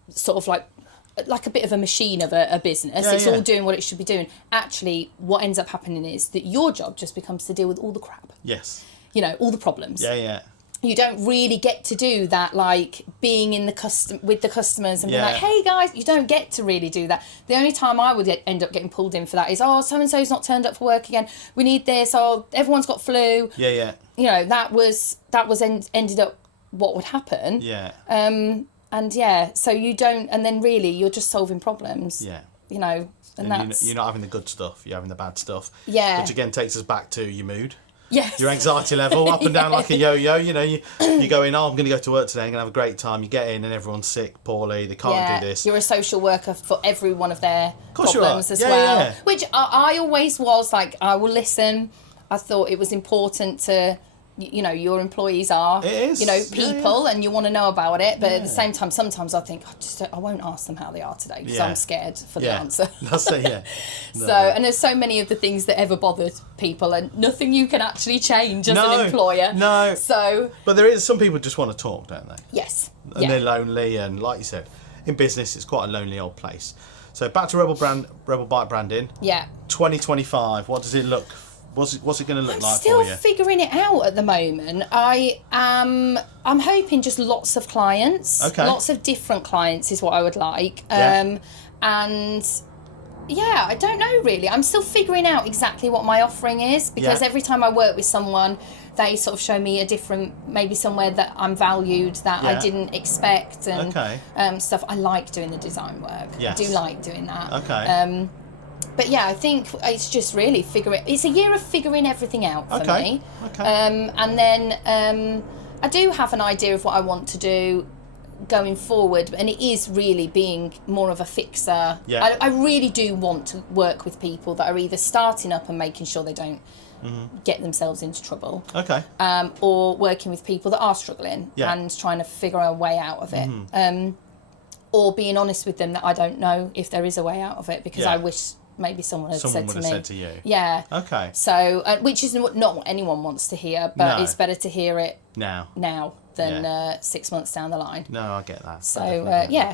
sort of like a bit of a machine of a business, it's all doing what it should be doing. Actually, what ends up happening is that your job just becomes to deal with all the crap. Yes. All the problems. Yeah. You don't really get to do that, like being in with the customers and be like, hey guys, you don't get to really do that. The only time I would end up getting pulled in for that is, so-and-so's not turned up for work again. We need this. Everyone's got flu. Yeah. That was ended up what would happen. Yeah. So you don't, and then really you're just solving problems. Yeah. And that's... You're not having the good stuff, you're having the bad stuff. Yeah. Which again takes us back to your mood. Yes. Your anxiety level up and down like a yo-yo. You go in, I'm going to go to work today, I'm going to have a great time. You get in and everyone's sick, poorly, they can't do this. You're a social worker for every one of their problems as well. Yeah. Which I always was, like, I will listen. I thought it was important to... your employees are, people, and you want to know about it. But at the same time, sometimes I think, I won't ask them how they are today because I'm scared for the answer. That's it, yeah. No. And there's so many of the things that ever bother people, and nothing you can actually change as an employer. No. So. But there is, some people just want to talk, don't they? Yes. And they're lonely, and like you said, in business, it's quite a lonely old place. So back to Rebel Bike branding. Yeah. 2025, what does it look for? What's it going to look like for you? I'm still figuring it out at the moment. I'm hoping just lots of clients. Okay. Lots of different clients is what I would like. And I don't know really. I'm still figuring out exactly what my offering is, because every time I work with someone, they sort of show me a different, maybe somewhere that I'm valued that I didn't expect, and stuff. I like doing the design work. Yes. I do like doing that. Okay. But I think it's just really it's a year of figuring everything out for me. Okay. And then I do have an idea of what I want to do going forward, and it is really being more of a fixer. Yeah. I really do want to work with people that are either starting up and making sure they don't get themselves into trouble. Okay. Or working with people that are struggling and trying to figure a way out of it. Or being honest with them that I don't know if there is a way out of it, because I wish maybe someone would have said to you. Yeah. Okay. So, which is not what anyone wants to hear, but it's better to hear it now. than 6 months down the line. No, I get that. So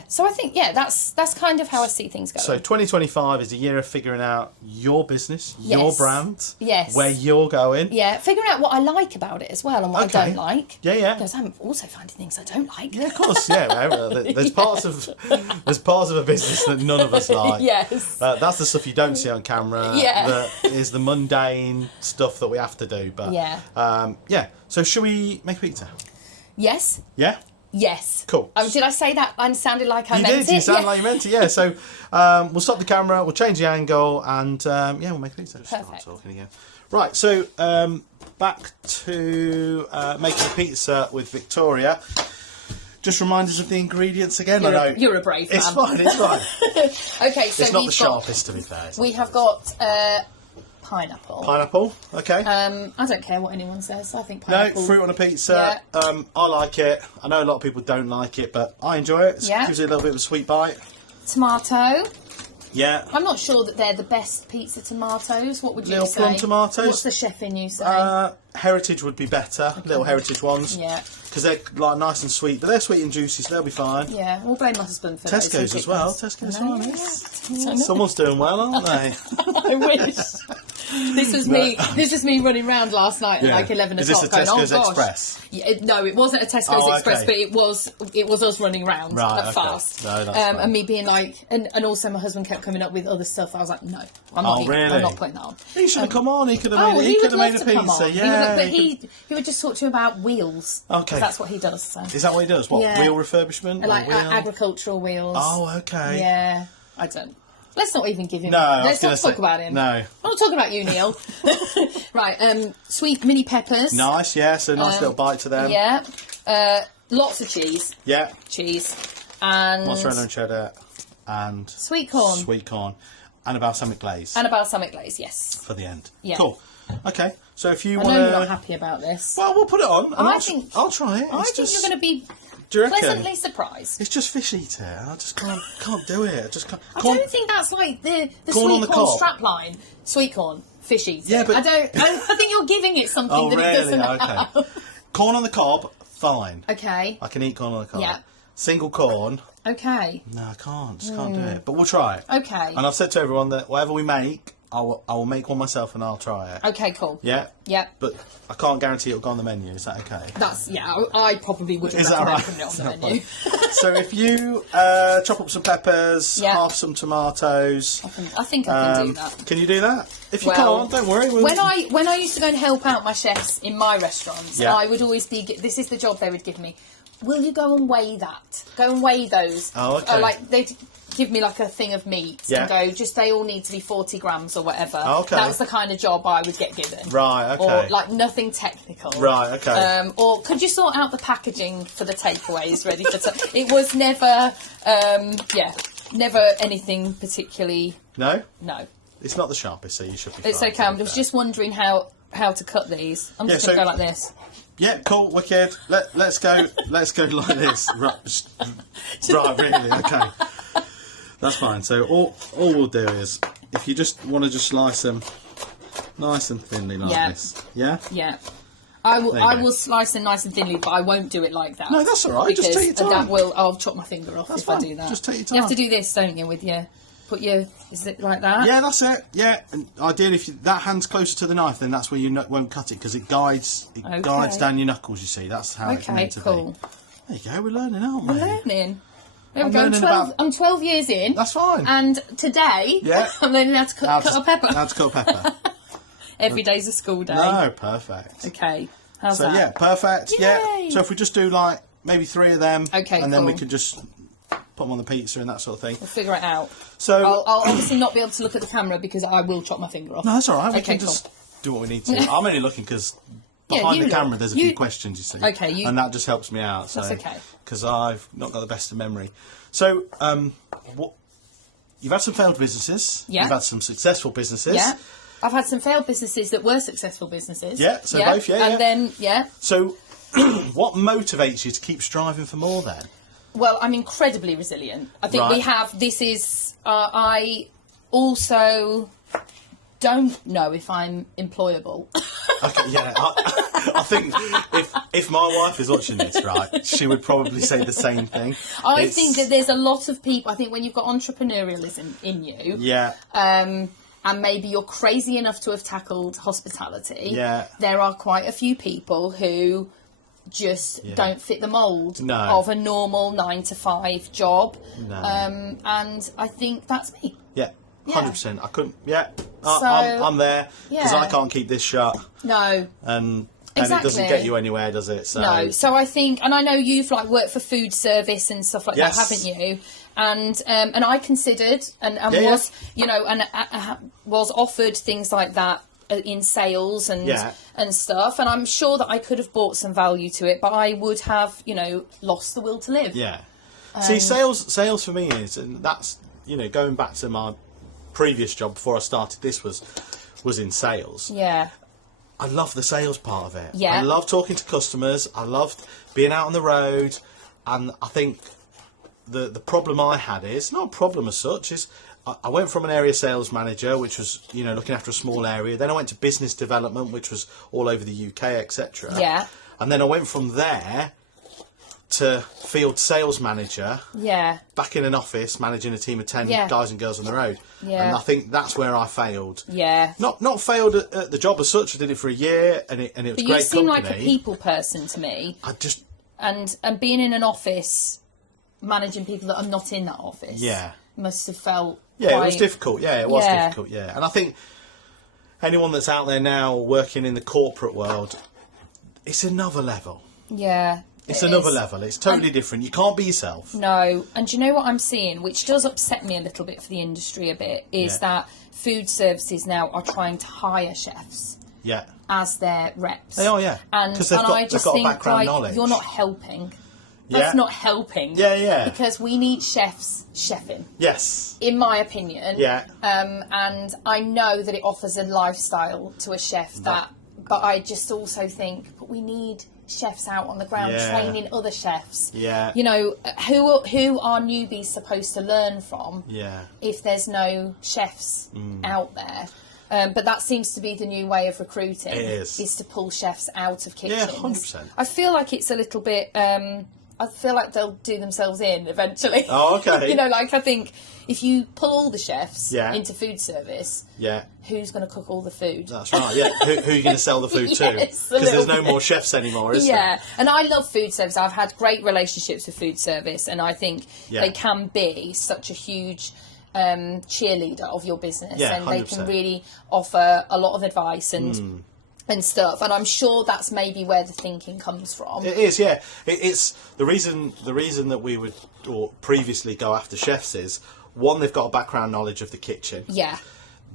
so I think that's kind of how I see things going. So 2025 is a year of figuring out your business, Yes. your brand, Yes. where you're going. Yeah, figuring out what I like about it as well and what I don't like. Yeah. Because I'm also finding things I don't like. Yeah, of course. Yeah, there's parts of a business that none of us like. Yes. That's the stuff you don't see on camera. Yeah. That is the mundane stuff that we have to do. But yeah. So should we make a pizza? Yes. Yeah. Yes. Cool. Oh, did I say that? I sounded like I You meant did. it. You sound like you meant it. Yeah. So we'll stop the camera. We'll change the angle, and we'll make a pizza. Perfect. Start talking again. Right. So back to making a pizza with Victoria. Just remind us of the ingredients again. You're a brave man. It's fine. It's fine. Okay, so It's not the sharpest, to be fair. We have got pineapple. Pineapple. Okay. I don't care what anyone says. I think pineapple. No, fruit on a pizza. Yeah. I like it. I know a lot of people don't like it, but I enjoy it. It Yeah. gives you a little bit of a sweet bite. Tomato. Yeah. I'm not sure that they're the best pizza tomatoes. What would you Little say? plum tomatoes. What's the chef in you saying? Heritage would be better. Little heritage ones. Yeah. Because they're like nice and sweet, but they're sweet and juicy, so they'll be fine. Yeah, we'll blame my husband for those. Tesco's as well. Tesco's No, on yeah. it. Someone's doing well, aren't they? I wish. This was me. This was me running around last night at like 11 Is o'clock. this a Tesco's going, oh, gosh. Express? Yeah, no, it wasn't a Tesco's Express, okay. but it was us running around fast. No, that's fine. and me being like, and also my husband kept coming up with other stuff. I was like, no, I'm not. Really? I'm not putting that on. He should have come on. He could have Oh, made. he He would could have love made a to come pizza. on. Yeah. He would just talk to you about wheels. Okay. 'Cause that's what he does. So. Is that what he does? What, Yeah. wheel refurbishment? Like or wheel? agricultural wheels. Oh, okay. Yeah, I don't. Let's not even give him. No, I was let's gonna not talk say- about him. no. I'm not talking about you, Neil. Right, sweet mini peppers. Nice, yeah. So nice little bite to them. Yeah. Lots of cheese. Yeah. Cheese. And Mozzarella and cheddar and sweet corn. Sweet corn. And a balsamic glaze And a balsamic glaze, yes. for the end. Yeah. Cool. Okay. So if you I want know you're not to... happy about this. Well, we'll put it on. And I I'll, think- I'll try it. I think you're going to be Do you reckon? pleasantly surprised. It's just fish eater. I just can't do it. I just can't. I don't think that's like the Corn on sweet the corn cob. strap line. Sweet corn, fish eating. Yeah, but- I think you're giving it something Oh, that it really? doesn't Okay. have. Corn on the cob, fine. Okay. I can eat corn on the cob. Yeah. Single corn, Okay. no, I can't. Just can't do it. But we'll try it. Okay. And I've said to everyone that whatever we make, I will make one myself and I'll try it. Okay, cool. Yeah? Yeah. But I can't guarantee it'll go on the menu. Is that okay? That's, yeah, I probably wouldn't Is that recommend right? putting it on the Is that menu. So if you chop up some peppers, Yeah. half some tomatoes. I think I can do that. Can you do that? If you Well, can't, don't worry. We'll... When I used to go and help out my chefs in my restaurants, Yeah. I would always be, this is the job they would give me. Will you go and weigh that? Go and weigh those. Oh, okay. Like, they'd give me like a thing of meat Yeah. and go, just they all need to be 40 grams or whatever. Oh, okay. That was the kind of job I would get given. Right, okay. Or like nothing technical. Right, okay. Or could you sort out the packaging for the takeaways ready for... It was never, never anything particularly... No? No. It's not the sharpest, so you should be It's fine. okay, I was just wondering how to cut these. I'm just Yeah, going to so- go like this. Yeah, cool, wicked. Let's go like this. Right, really, okay. That's fine. So all we'll do is, if you just want to just slice them nice and thinly like Yeah. this. Yeah? Yeah. I There you go. will slice them nice and thinly, but I won't do it like that. No, that's all right. Just because take your time. I'll chop my finger off That's if fine. I do that. Just take your You have time. to do this, don't you, with your... Is it like that? Yeah, that's it. Yeah, and ideally, if that hand's closer to the knife, then that's where you won't cut it because it guides down your knuckles. You see, that's how it's Okay, meant to cool. be. There you go. We're learning, aren't we? We're learning. There I'm we go. learning I'm 12 years in. That's fine. And today, Yeah. I'm learning how to cut a pepper. How to cut a pepper. Every day's a school day. No, perfect. Okay. How's So that? yeah, perfect. Yeah. Yay. So if we just do like maybe 3 of them, Okay, and then we cool. could just put them on the pizza and that sort of thing. We'll figure it out. So I'll obviously not be able to look at the camera because I will chop my finger off. no, that's all right. We Okay, can just do what we need to. I'm only looking because Yeah, behind you the look. camera there's a few questions you see. Okay, and that just helps me out. So, That's okay. Because I've not got the best of memory. So what? You've had some failed businesses. Yeah. You've had some successful businesses. Yeah. I've had some failed businesses that were successful businesses. Yeah, so both, yeah, And yeah. then, yeah. So what motivates you to keep striving for more then? Well, I'm incredibly resilient. I think Right. we have, this is, I also don't know if I'm employable. Okay, yeah. I think if my wife is watching this, right, she would probably say the same thing. I think that there's a lot of people. I think when you've got entrepreneurialism in you, yeah, and maybe you're crazy enough to have tackled hospitality, yeah, there are quite a few people who just don't fit the mould of a normal 9-to-5 job. No. And I think that's me. Yeah. 100%. I couldn't. Yeah, I'm there because I can't keep this shut. No. And exactly. it doesn't get you anywhere, does it? So. No. So I think, and I know you've like worked for food service and stuff like that, haven't you? And I considered and was you know and was offered things like that in sales and stuff, and I'm sure that I could have brought some value to it, but I would have lost the will to live. Yeah. See, sales for me is, and that's going back to my previous job before I started this was in sales. Yeah. I love the sales part of it. Yeah. I love talking to customers. I loved being out on the road, and I think the problem I had is not a problem as such. Is I went from an area sales manager, which was looking after a small area. Then I went to business development, which was all over the UK, etc. Yeah. And then I went from there to field sales manager. Yeah. Back in an office, managing a team of 10 guys and girls on the road. Yeah. And I think that's where I failed. Yeah. Not failed at the job as such. I did it for a year, and it was but great. You seem company. like a people person to me. I just and being in an office, managing people that are not in that office. Yeah. Must have felt. Yeah, it was difficult. Yeah, it was difficult. Yeah, and I think anyone that's out there now working in the corporate world, it's another level. Yeah. It's another level. It's totally different. You can't be yourself. No. And do you know what I'm seeing, which does upset me a little bit for the industry a bit, is that food services now are trying to hire chefs. Yeah. As their reps. They are, yeah. And I just think, like, knowledge. You're not helping. That's not helping. Yeah, yeah. Because we need chefs chefing. Yes. In my opinion. Yeah. And I know that it offers a lifestyle to a chef but I just also think, but we need chefs out on the ground training other chefs. Yeah. Who are newbies supposed to learn from? Yeah. If there's no chefs out there. But that seems to be the new way of recruiting. It is to pull chefs out of kitchens. Yeah, 100%. I feel like it's a little bit. I feel like they'll do themselves in eventually. Oh, okay. I think if you pull all the chefs into food service, who's going to cook all the food? That's right. Yeah, who are you going to sell the food to? Because there's no more chefs anymore, is there? Yeah, and I love food service. I've had great relationships with food service, and I think they can be such a huge cheerleader of your business, and 100%. They can really offer a lot of advice and stuff, and I'm sure that's maybe where the thinking comes from. It is, yeah. It's the reason that we would previously go after chefs is, one, they've got a background knowledge of the kitchen. Yeah.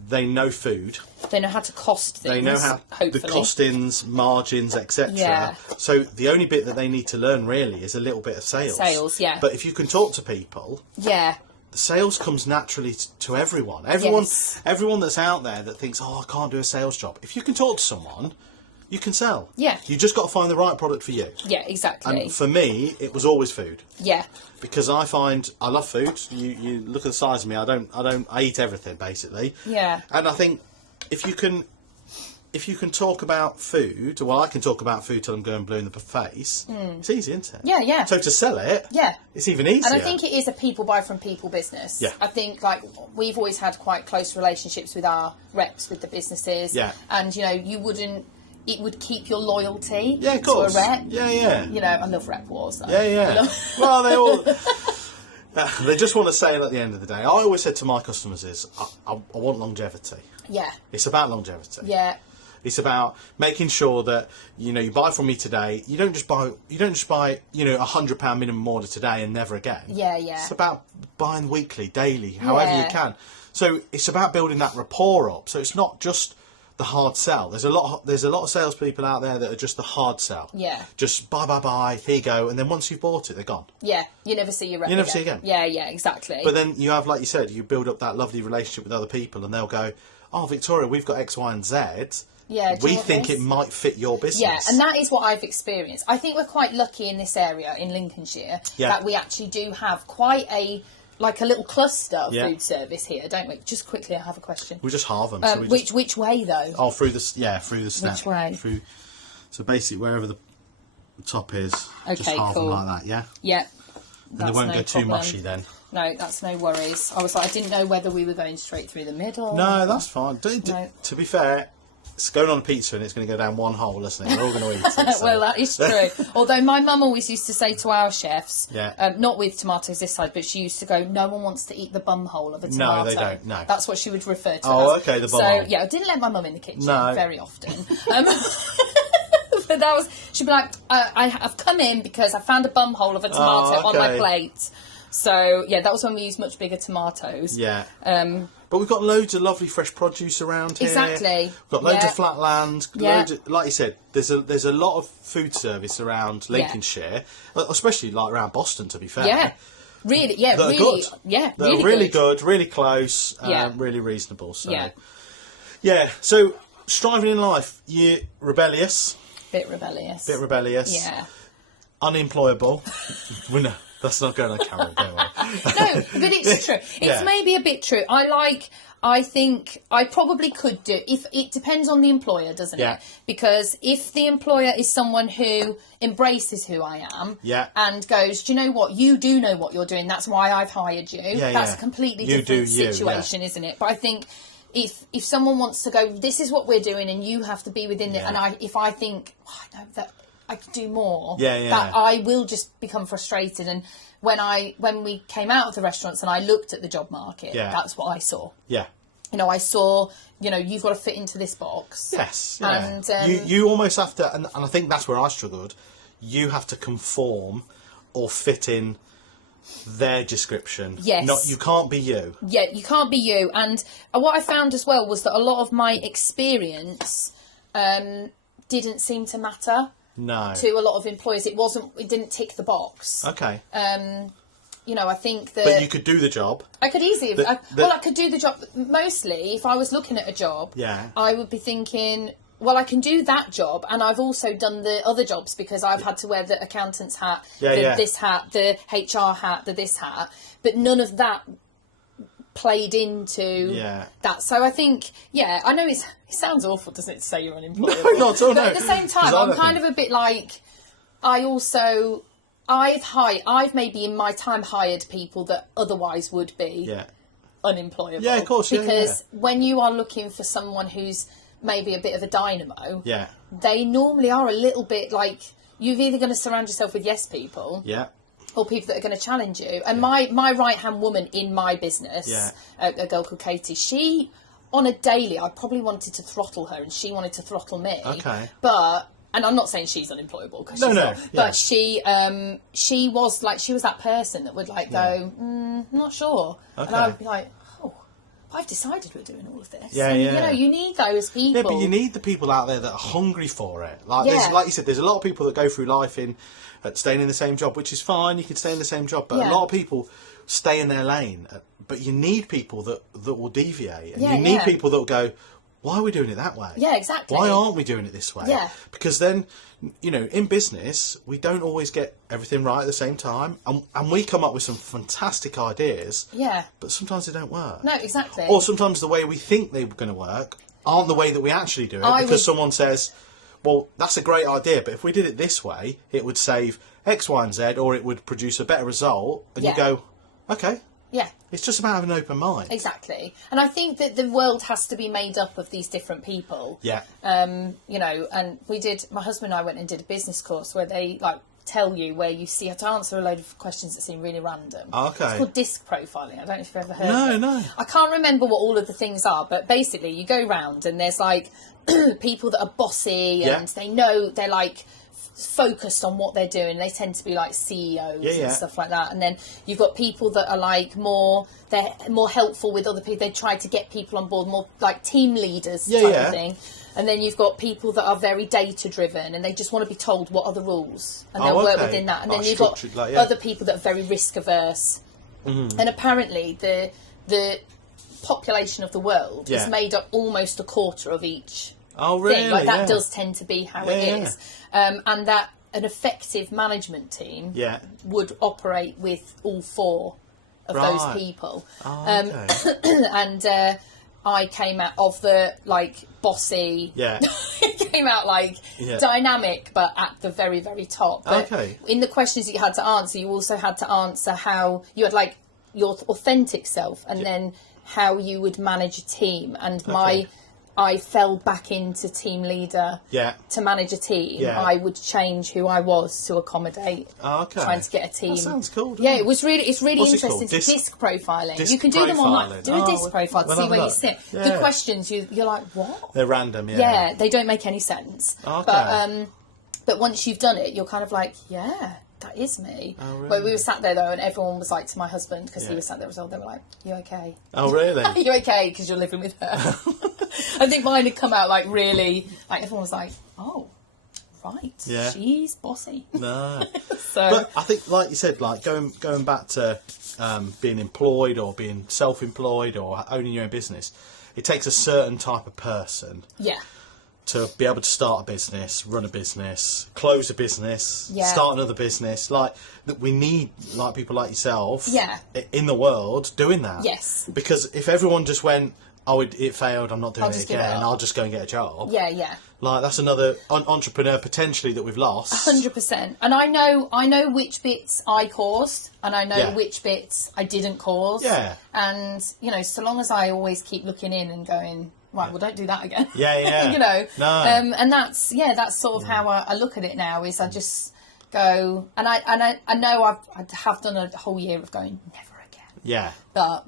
They know food. They know how to cost things. They know how the costings, margins, etc. Yeah. So the only bit that they need to learn really is a little bit of sales. Sales, yeah. But if you can talk to people, yeah, the sales comes naturally to everyone. Everyone that's out there that thinks, oh, I can't do a sales job. If you can talk to someone, you can sell. Yeah. You just got to find the right product for you. Yeah, exactly. And for me, it was always food. Yeah. Because I find I love food. You look at the size of me. I eat everything basically. Yeah. And I think if you can talk about food, well, I can talk about food till I'm going blue in the face. It's easy, isn't it? Yeah, yeah. So to sell it, it's even easier. And I think it is a people buy from people business. Yeah. I think we've always had quite close relationships with our reps, with the businesses. Yeah. And it would keep your loyalty of course. to a rep. Yeah, yeah. I love rep wars though. Yeah, yeah. Well, they all. They just want to sale at the end of the day. I always said to my customers is, I want longevity. Yeah. It's about longevity. Yeah. It's about making sure that you buy from me today. You don't just buy £100 minimum order today and never again. Yeah, yeah. It's about buying weekly, daily, however you can. So it's about building that rapport up. So it's not just the hard sell. There's a lot of salespeople out there that are just the hard sell. Yeah. Just buy, here you go, and then once you've bought it, they're gone. Yeah, you never see your rep. You never see again. Yeah, yeah, exactly. But then you have, like you said, you build up that lovely relationship with other people, and they'll go, "Oh, Victoria, we've got X, Y, and Z. Yeah, we think it might fit your business." Yeah, and that is what I've experienced. I think we're quite lucky in this area in Lincolnshire that we actually do have quite a like a little cluster of food service here, don't we? Just quickly, I have a question. We just halve them. So which way though? Oh, through the snap. Which way? So basically, wherever the top is, just halve them like that. Yeah. Yeah. And they won't go too mushy then. No, that's no worries. I didn't know whether we were going straight through the middle. No, that's fine. To be fair, it's going on a pizza and it's going to go down one hole, isn't it? We're all going to eat it. So. Well, that is true. Although my mum always used to say to our chefs, yeah. Not with tomatoes this side, but she used to go, no one wants to eat the bum hole of a tomato. No, they don't, no. That's what she would refer to Oh, as. Okay, the bum hole. So, yeah, I didn't let my mum in the kitchen very often. But she'd be like, I've come in because I found a bum hole of a tomato on my plate. So, yeah, that was when we used much bigger tomatoes. Yeah. But we've got loads of lovely fresh produce around here. Exactly. We've got loads of flat land. Loads of, like you said, there's a lot of food service around Lincolnshire, especially like around Boston, to be fair. Yeah. Really, really good. Yeah, They're really good, really close, really reasonable. So, so striving in life, you're rebellious. Bit rebellious. Yeah. Unemployable. Well, no, that's not going on camera, don't worry. No, but it's true. It's maybe a bit true. I think I probably could do, if it depends on the employer, doesn't it? Because if the employer is someone who embraces who I am and goes, do you know what? You do know what you're doing. That's why I've hired you. That's a completely different situation, isn't it? But I think if someone wants to go, this is what we're doing and you have to be within it. And if I think, I know that I could do more, that I will just become frustrated. And when we came out of the restaurants and I looked at the job market, that's what I saw. Yeah. I saw, you've got to fit into this box. Yes. Yeah. And you almost have to, and I think that's where I struggled, you have to conform or fit in their description. Yes. You can't be you. Yeah, you can't be you. And what I found as well was that a lot of my experience didn't seem to matter. No. To a lot of employers, it didn't tick the box. Okay. I think that. But you could do the job. I could easily. I could do the job. Mostly, if I was looking at a job, I would be thinking, well, I can do that job, and I've also done the other jobs because I've had to wear the accountant's hat, this hat, the HR hat, the this hat, but none of that played into that. So I think, I know it sounds awful, doesn't it, to say you're unemployable? No, not at all. But at the same time, I'm kind of a bit like, I've maybe in my time hired people that otherwise would be unemployable. Yeah, of course. Because when you are looking for someone who's maybe a bit of a dynamo, they normally are a little bit like, you're either going to surround yourself with yes people, or people that are going to challenge you. And my right hand woman in my business, a girl called Katie, she on a daily, I probably wanted to throttle her, and she wanted to throttle me. Okay. And I'm not saying she's unemployable, because she's not. But she was like, she was that person that would like go, I'm not sure. Okay. And I would be like, I've decided we're doing all of this. And, you need those people. Yeah, but you need the people out there that are hungry for it. Like you said, there's a lot of people that go through life staying in the same job, which is fine. You can stay in the same job, but a lot of people stay in their lane. But you need people that will deviate, and you need people that will go, why are we doing it that way? Yeah, exactly. Why aren't we doing it this way? Yeah. Because then, in business, we don't always get everything right at the same time. And we come up with some fantastic ideas. Yeah. But sometimes they don't work. No, exactly. Or sometimes the way we think they're going to work aren't the way that we actually do it. Because someone says, well, that's a great idea, but if we did it this way, it would save X, Y, and Z, or it would produce a better result. And you go, okay. Yeah. It's just about having an open mind. Exactly. And I think that the world has to be made up of these different people. Yeah. And my husband and I went and did a business course where they tell you where you see, to answer a load of questions that seem really random. Okay. It's called disc profiling. I don't know if you've ever heard of it. No. I can't remember what all of the things are, but basically you go round and there's people that are bossy and they know they're focused on what they're doing. They tend to be like CEOs and stuff like that. And then you've got people that are they're more helpful with other people. They try to get people on board, more like team leaders type of thing. And then you've got people that are very data driven and they just want to be told what are the rules and they'll work within that. And then you've got other people that are very risk averse. Mm-hmm. And apparently the population of the world is made up almost a quarter of each thing. That does tend to be how it is. And that an effective management team would operate with all four of those people. Oh, okay. And I came out of the like bossy, came out like dynamic, but at the very, very top. But in the questions that you had to answer, you also had to answer how you had like your authentic self, and then how you would manage a team. And I fell back into team leader to manage a team. I would change who I was to accommodate trying to get a team. That sounds cool. It's really interesting. Disc profiling. You can do them online. Do a disc profile to see where you sit. The questions you're like, what? They're random. Yeah, they don't make any sense. But once you've done it, you're kind of like, that is me. Oh, really? But we were sat there though, and everyone was like to my husband, because he was sat there as well. They were like, "You okay?" Oh, really? You okay? Because you're living with her. I think mine had come out like really, like everyone was like, "Oh, right, she's bossy." No. So, but I think, like you said, like going back to being employed or being self-employed or owning your own business, it takes a certain type of person. Yeah. To be able to start a business, run a business, close a business, start another business, like that, we need like people like yourself in the world doing that. Yes. Because if everyone just went, "Oh, it failed, I'm not doing it again, I'll just go and get a job." Yeah. Like that's another entrepreneur potentially that we've lost. 100%. And I know which bits I caused, and I know which bits I didn't cause. Yeah. And so long as I always keep looking in and going, right, well, don't do that again. Yeah. No. And that's sort of how I look at it now. Is I just go, and I know I have done a whole year of going never again. Yeah. But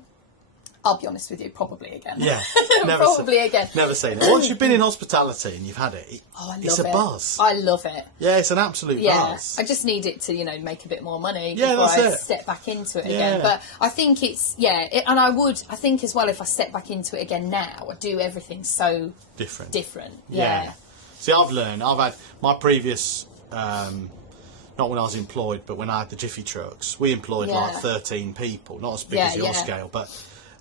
I'll be honest with you, probably again. Yeah. Again. Never seen it. Once you've been in hospitality and you've had it, it's a buzz. I love it. Yeah, it's an absolute buzz. I just need it to, make a bit more money before I step back into it again. But I think it's, and I think as well, if I step back into it again now, I do everything so different. Yeah. See, I've had my previous, not when I was employed, but when I had the Jiffy trucks, we employed like 13 people, not as big as your scale, but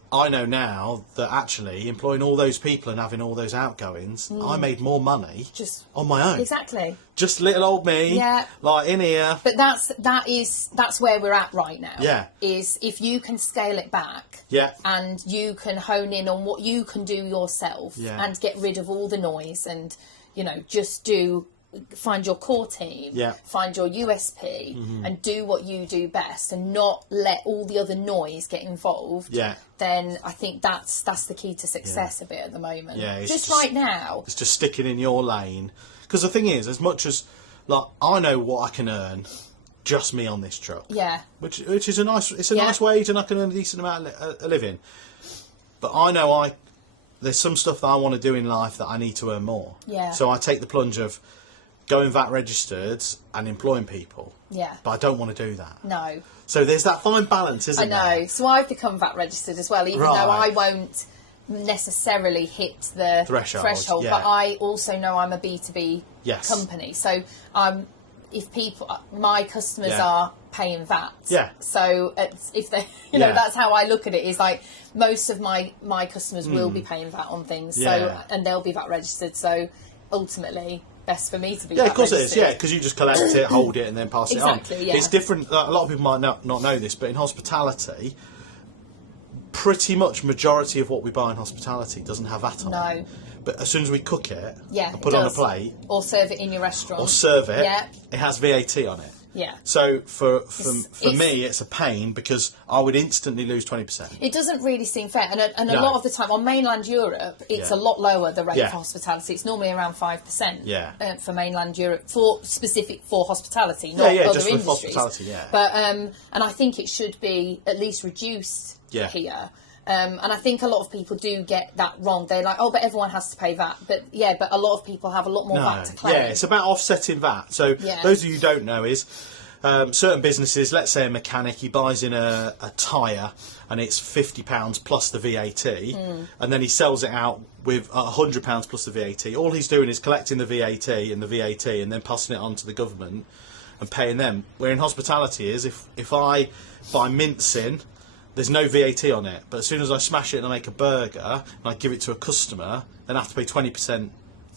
I know now that actually employing all those people and having all those outgoings, I made more money just on my own. Exactly. Just little old me, like in here. But that's where we're at right now. Yeah. Is if you can scale it back. Yeah. And you can hone in on what you can do yourself and get rid of all the noise and, just find your core team, find your USP and do what you do best and not let all the other noise get involved, then I think that's the key to success a bit at the moment. Yeah, just right now. It's just sticking in your lane. Because the thing is, as much as, like, I know what I can earn, just me on this truck. Yeah. Which is a nice wage and I can earn a decent amount of living. But I know there's some stuff that I want to do in life that I need to earn more. Yeah. So I take the plunge of going VAT registered and employing people. Yeah. But I don't want to do that. No. So there's that fine balance, isn't there? I know. So I've become VAT registered as well, even though I won't necessarily hit the threshold. But I also know I'm a B2B company. So if my customers are paying VAT. Yeah. So if they, that's how I look at it. Is like most of my customers will be paying VAT on things. So and they'll be VAT registered. So ultimately, best for me to be. Yeah, of course it is. Yeah, because you just collect it, hold it, and then pass it on. Exactly. Yeah. It's different. A lot of people might not know this, but in hospitality, pretty much majority of what we buy in hospitality doesn't have VAT on it. But as soon as we cook it, and put it on a plate, or serve it in your restaurant, it has VAT on it. Yeah. So for me, it's a pain because I would instantly lose 20%. It doesn't really seem fair, and a lot of the time on mainland Europe, it's a lot lower the rate for hospitality. It's normally around 5%. For mainland Europe, for hospitality, not other just industries. Hospitality, But and I think it should be at least reduced here. And I think a lot of people do get that wrong. They're like, oh, but everyone has to pay VAT. But a lot of people have a lot more VAT to claim. Yeah, it's about offsetting VAT. So those of you who don't know is certain businesses, let's say a mechanic, he buys in a tyre and it's £50 plus the VAT, and then he sells it out with £100 plus the VAT. All he's doing is collecting the VAT and then passing it on to the government and paying them. Where in hospitality is, if I buy mince in, there's no VAT on it, but as soon as I smash it and I make a burger and I give it to a customer, then I have to pay 20%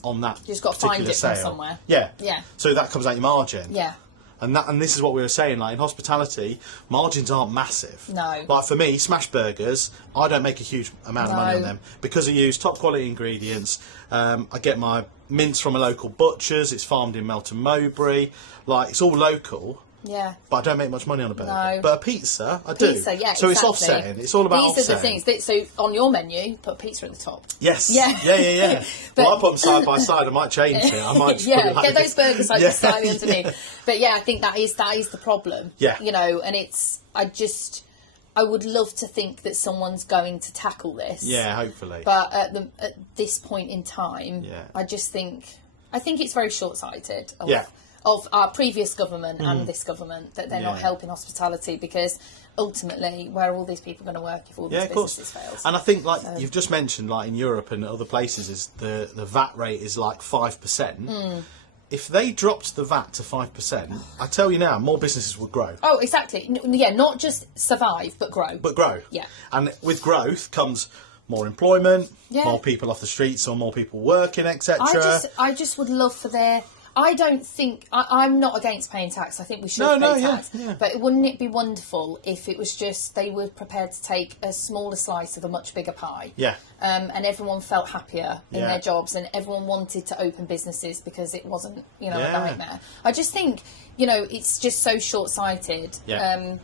on that. You just got to find it from somewhere. Yeah. So that comes out your margin. Yeah. And this is what we were saying, like in hospitality, margins aren't massive. No. Like for me, smash burgers, I don't make a huge amount of money on them because I use top quality ingredients. I get my mince from a local butcher's. It's farmed in Melton Mowbray. Like it's all local. Yeah. But I don't make much money on a burger. No. But a pizza, I do. Pizza, yeah, so exactly. it's offsetting. It's all about These offsetting. are the things. So on your menu, put pizza at the top. Yes. Yeah. Yeah. But- Well, I put them side by side. I might change it. I might just put it like get those burgers like Yeah, slightly underneath. But yeah, I think that is the problem. Yeah. You know, and I would love to think that someone's going to tackle this. Yeah, hopefully. But at this point in time, Yeah. I think it's very short-sighted. Yeah. Of our previous government and this government, that they're not Yeah. helping hospitality, because ultimately, where are all these people going to work if all these businesses fail? And I think, like you've just mentioned, like in Europe and other places, is the VAT rate is like 5%. If they dropped the VAT to 5%, I tell you now, more businesses would grow. Oh, exactly. Yeah, not just survive, but grow. But grow. Yeah. And with growth comes more employment, Yeah. more people off the streets, or more people working, etc. I just would love for their. I don't think I'm not against paying tax. I think we should No, pay yeah, tax. yeah. But wouldn't it be wonderful if it was just they were prepared to take a smaller slice of a much bigger pie? Yeah. And everyone felt happier in Yeah. their jobs, and everyone wanted to open businesses because it wasn't, Yeah. a nightmare. I just think, it's just so short-sighted. Yeah.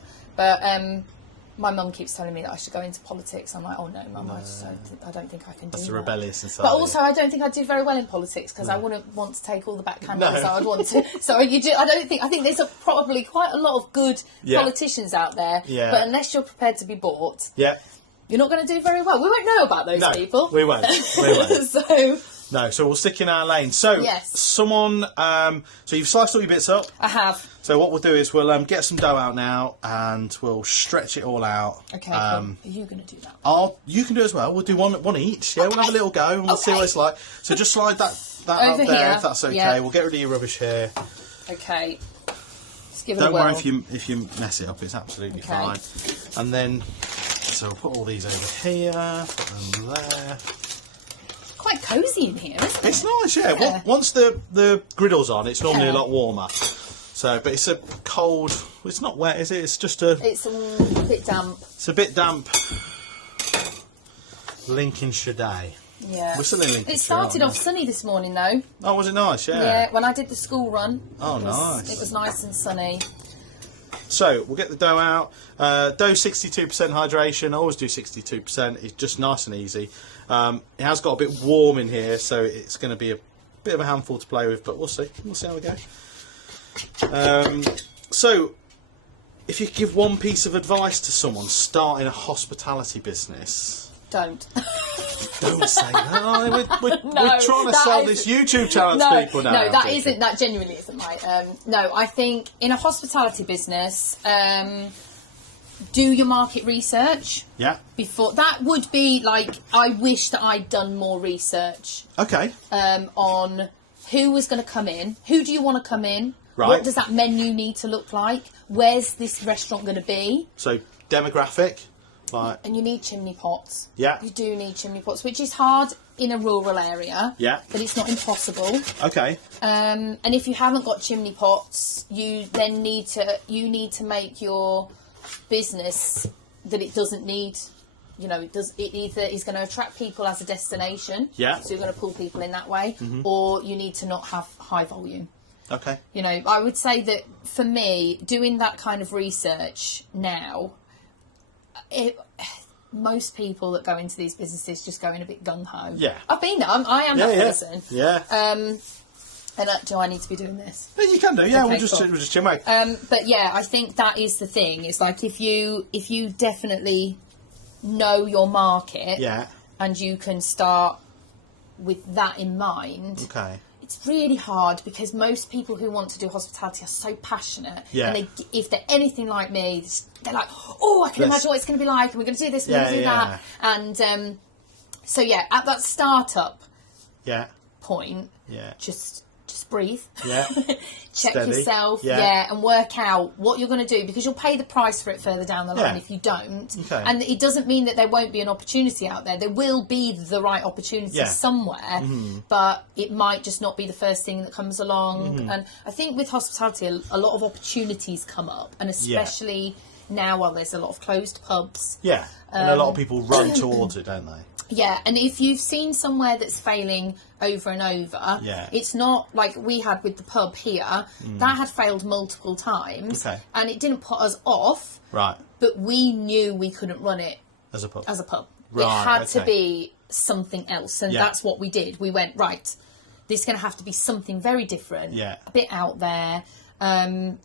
My mum keeps telling me that I should go into politics. I'm like, oh no, mum, I don't think I can do that. That's a rebellious inside. But also, I don't think I'd do very well in politics because I wouldn't want to take all the backhanders. No. So I'd want to. So I think there's probably quite a lot of good Yeah. politicians out there. Yeah. But unless you're prepared to be bought, Yeah. you're not going to do very well. We won't know about those No, people. we won't. We won't. So No, so we'll stick in our lane. So, Yes. someone, so you've sliced all your bits up. I have. So what we'll do is we'll get some dough out now, and we'll stretch it all out. Okay. Cool. Are you going to do that? You can do it as well. We'll do one each. Yeah, we'll have a little go and we'll see what it's like. So just slide that up Over there here. if that's okay. Yeah. We'll get rid of your rubbish here. Okay. Just give it Don't a whirl. worry if you mess it up. It's absolutely Okay. fine. And then, so we'll put all these over here, put them there. Quite cosy in here, isn't it? It's nice, yeah. Yeah. Once the griddle's on, it's normally Yeah. a lot warmer. So, but it's a cold. It's not wet, is it? It's just a. It's a bit damp. It's a bit damp. Lincolnshire Day. Yeah. We're still in Lincolnshire. It started aren't off sunny this morning, though. we? Oh, was it nice? Yeah. Yeah, when I did the school run. Oh, it was, nice. It was nice and sunny. So we'll get the dough out. Dough 62% hydration. I always do 62%. It's just nice and easy. It has got a bit warm in here, so it's going to be a bit of a handful to play with. But we'll see. We'll see how we go. So, if you could give one piece of advice to someone starting a hospitality business, Don't. don't say that. Oh, we're No, trying to that sell is- this YouTube channel No, to people now. no, I'm that joking. isn't. That genuinely isn't right. No, I think in a hospitality business, do your market research Yeah. before. That would be like, I wish that I'd done more research Okay. on who was going to come in. Who do you want to come in? Right. What does that menu need to look like? Where's this restaurant going to be? So demographic, like And you need chimney pots. Yeah. You do need chimney pots, which is hard in a rural area. Yeah. But it's not impossible. okay. And if you haven't got chimney pots, you then need to make your business that it doesn't need. It either is going to attract people as a destination. Yeah. So you're going to pull people in that way, or you need to not have high volume. Okay. I would say that for me, doing that kind of research now, most people that go into these businesses just go in a bit gung-ho. Yeah. I've been there. I am that person. Yeah. And do I need to be doing this? Yeah, you can do. Yeah, Okay, we'll just cool. chin wag. But yeah, I think that is the thing. It's like if you definitely know your market, Yeah. and you can start with that in mind. Okay. It's really hard because most people who want to do hospitality are so passionate. Yeah. And if they're anything like me, they're like, oh, I can imagine what it's going to be like, and we're going to do this, we're going to do that. And so, yeah, at that startup Yeah. point, Yeah. just just breathe. Yeah. Check Steady. yourself. Yeah. And work out what you're going to do, because you'll pay the price for it further down the line Yeah. if you don't. Okay. And it doesn't mean that there won't be an opportunity out there. There will be the right opportunity somewhere, but it might just not be the first thing that comes along. And I think with hospitality, a lot of opportunities come up, and especially now while there's a lot of closed pubs. Yeah. And a lot of people run towards it, don't they? Yeah, and if you've seen somewhere that's failing over and over, it's not like we had with the pub here. That had failed multiple times, and it didn't put us off. Right. But we knew we couldn't run it as a pub. Right, it had to be something else, and that's what we did. We went, right, this is going to have to be something very different, a bit out there. And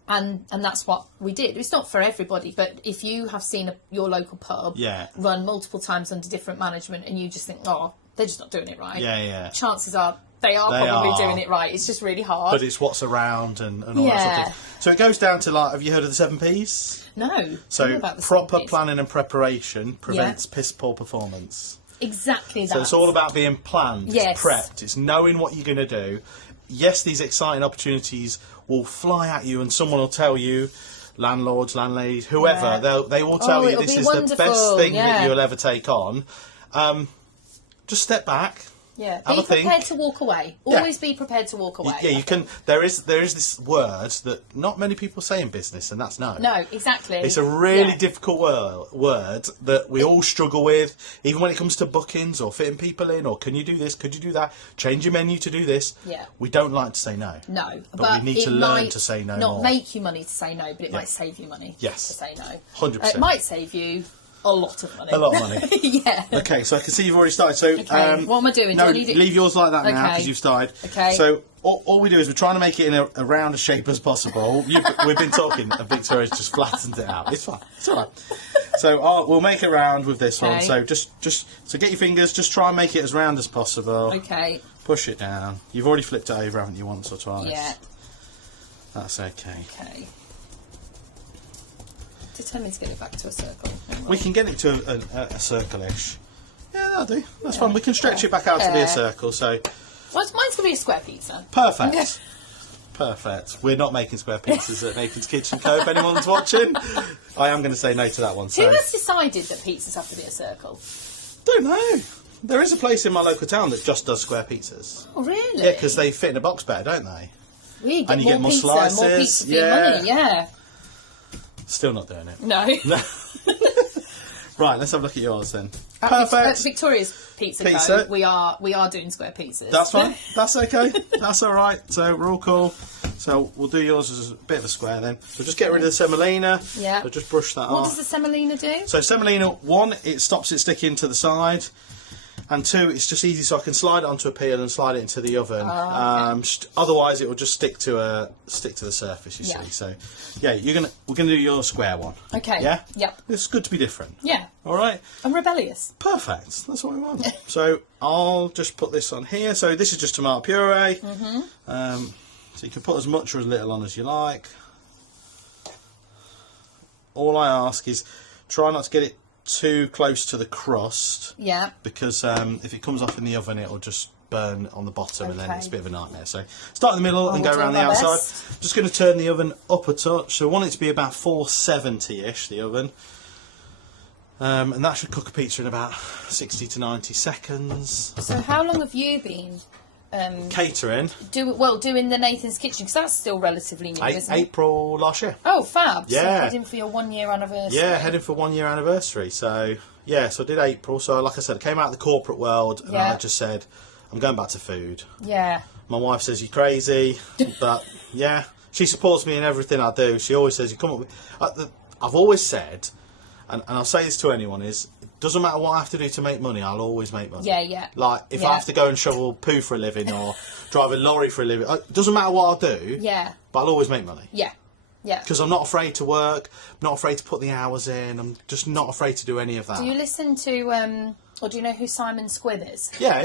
that's what we did. It's not for everybody, but if you have seen your local pub run multiple times under different management, and you just think, oh, they're just not doing it right, chances are they are probably doing it right. It's just really hard. But it's what's around and all that sort of thing. So it goes down to, like, have you heard of the 7 P's? No. So proper planning and preparation prevents piss poor performance. Exactly that. So it's all about being planned, Yes. it's prepped, it's knowing what you're going to do. Yes, these exciting opportunities will fly at you, and someone will tell you, landlords, landladies, whoever, they will tell you this is the best thing that you'll ever take on. Just step back. Yeah, be prepared to walk away. Always be prepared to walk away. Yeah, you can. There is this word that not many people say in business, and that's no. No, exactly. It's a really difficult word that we all struggle with, even when it comes to bookings or fitting people in, or can you do this, could you do that, change your menu to do this. Yeah. We don't like to say no. No, but we need to learn to say no not more. Make you money to say no, but it might save you money to say no. 100%. It might save you a lot of money. A lot of money. Yeah. Okay, so I can see you've already started. So, what am I doing? No, Do I need it? leave yours like that now because you've started. Okay. So all we do is we're trying to make it in a round shape as possible. We've been talking, and Victoria's just flattened it out. It's fine. It's all right. So we'll make it round with this one. So just so get your fingers. Just try and make it as round as possible. Okay. Push it down. You've already flipped it over, haven't you, once or twice? Yeah. That's okay. Okay. Determined to get it back to a circle. We can get it to a circle-ish. Yeah, that'll do. That's fine. We can stretch it back out to be a circle. So. Well, mine's going to be a square pizza. Perfect. Perfect. We're not making square pizzas at Nathan's Kitchen Co. If anyone's watching, I am going to say no to that one. So. Who has decided that pizzas have to be a circle? Don't know. There is a place in my local town that just does square pizzas. Oh, really? Yeah, because they fit in a box better, don't they? We get and you more get more pizza, slices. more pizza for your money. Yeah. Still not doing it. No. Right, let's have a look at yours then. Perfect. Victoria's Pizza Co. We are doing square pizzas. That's fine. That's okay. That's all right. So we're all cool. So we'll do yours as a bit of a square then. So just get rid of the semolina. Yeah. So just brush that off. What does the semolina do? So semolina, 1, it stops it sticking to the side. And 2, it's just easy, so I can slide it onto a peel and slide it into the oven. Otherwise, it will just stick to the surface. You see. So, yeah, we're gonna do your square one. Okay. Yeah. Yep. It's good to be different. Yeah. All right. I'm rebellious. Perfect. That's what we want. So I'll just put this on here. So this is just tomato puree. So you can put as much or as little on as you like. All I ask is try not to get it too close to the crust. Yeah. Because if it comes off in the oven, it'll just burn on the bottom, and then it's a bit of a nightmare. So start in the middle and go around the outside. Just going to turn the oven up a touch. So I want it to be about 470-ish, the oven. And that should cook a pizza in about 60 to 90 seconds. So how long have you been catering? Doing the Nathan's Kitchen, because that's still relatively new, isn't it? April last year. Oh, fab. Yeah. So heading for your 1 year anniversary. Yeah, heading for 1 year anniversary. So, yeah, so I did April. So, like I said, I came out of the corporate world and I just said, I'm going back to food. Yeah. My wife says, you're crazy. But, yeah, she supports me in everything I do. She always says, you come up with... I've always said, and I'll say this to anyone, is... Doesn't matter what I have to do to make money, I'll always make money. Yeah. Like, if I have to go and shovel poo for a living or drive a lorry for a living, it doesn't matter what I'll do, but I'll always make money. Yeah. Because I'm not afraid to work, I'm not afraid to put the hours in, I'm just not afraid to do any of that. Do you listen to, or do you know who Simon Squibb is? Yeah.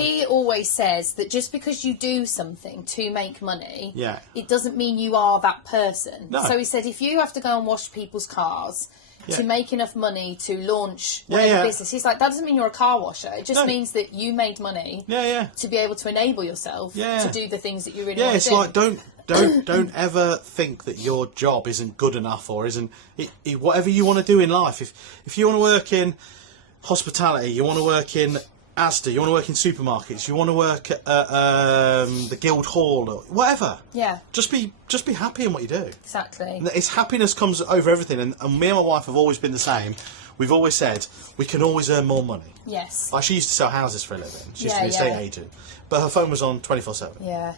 He always says that just because you do something to make money, it doesn't mean you are that person. No. So he said, if you have to go and wash people's cars, to make enough money to launch whatever business. He's like, that doesn't mean you're a car washer. It just means that you made money to be able to enable yourself to do the things that you really want to do. Yeah, it's like, don't ever think that your job isn't good enough or isn't... whatever you want to do in life, if you want to work in hospitality, you want to work in Asda, you want to work in supermarkets, you want to work at the Guildhall, or whatever. Yeah. Just be happy in what you do. Exactly. It's happiness comes over everything, and me and my wife have always been the same. We've always said we can always earn more money. Yes. Like, she used to sell houses for a living. She used to be an estate agent, but her phone was on 24/7. Yeah.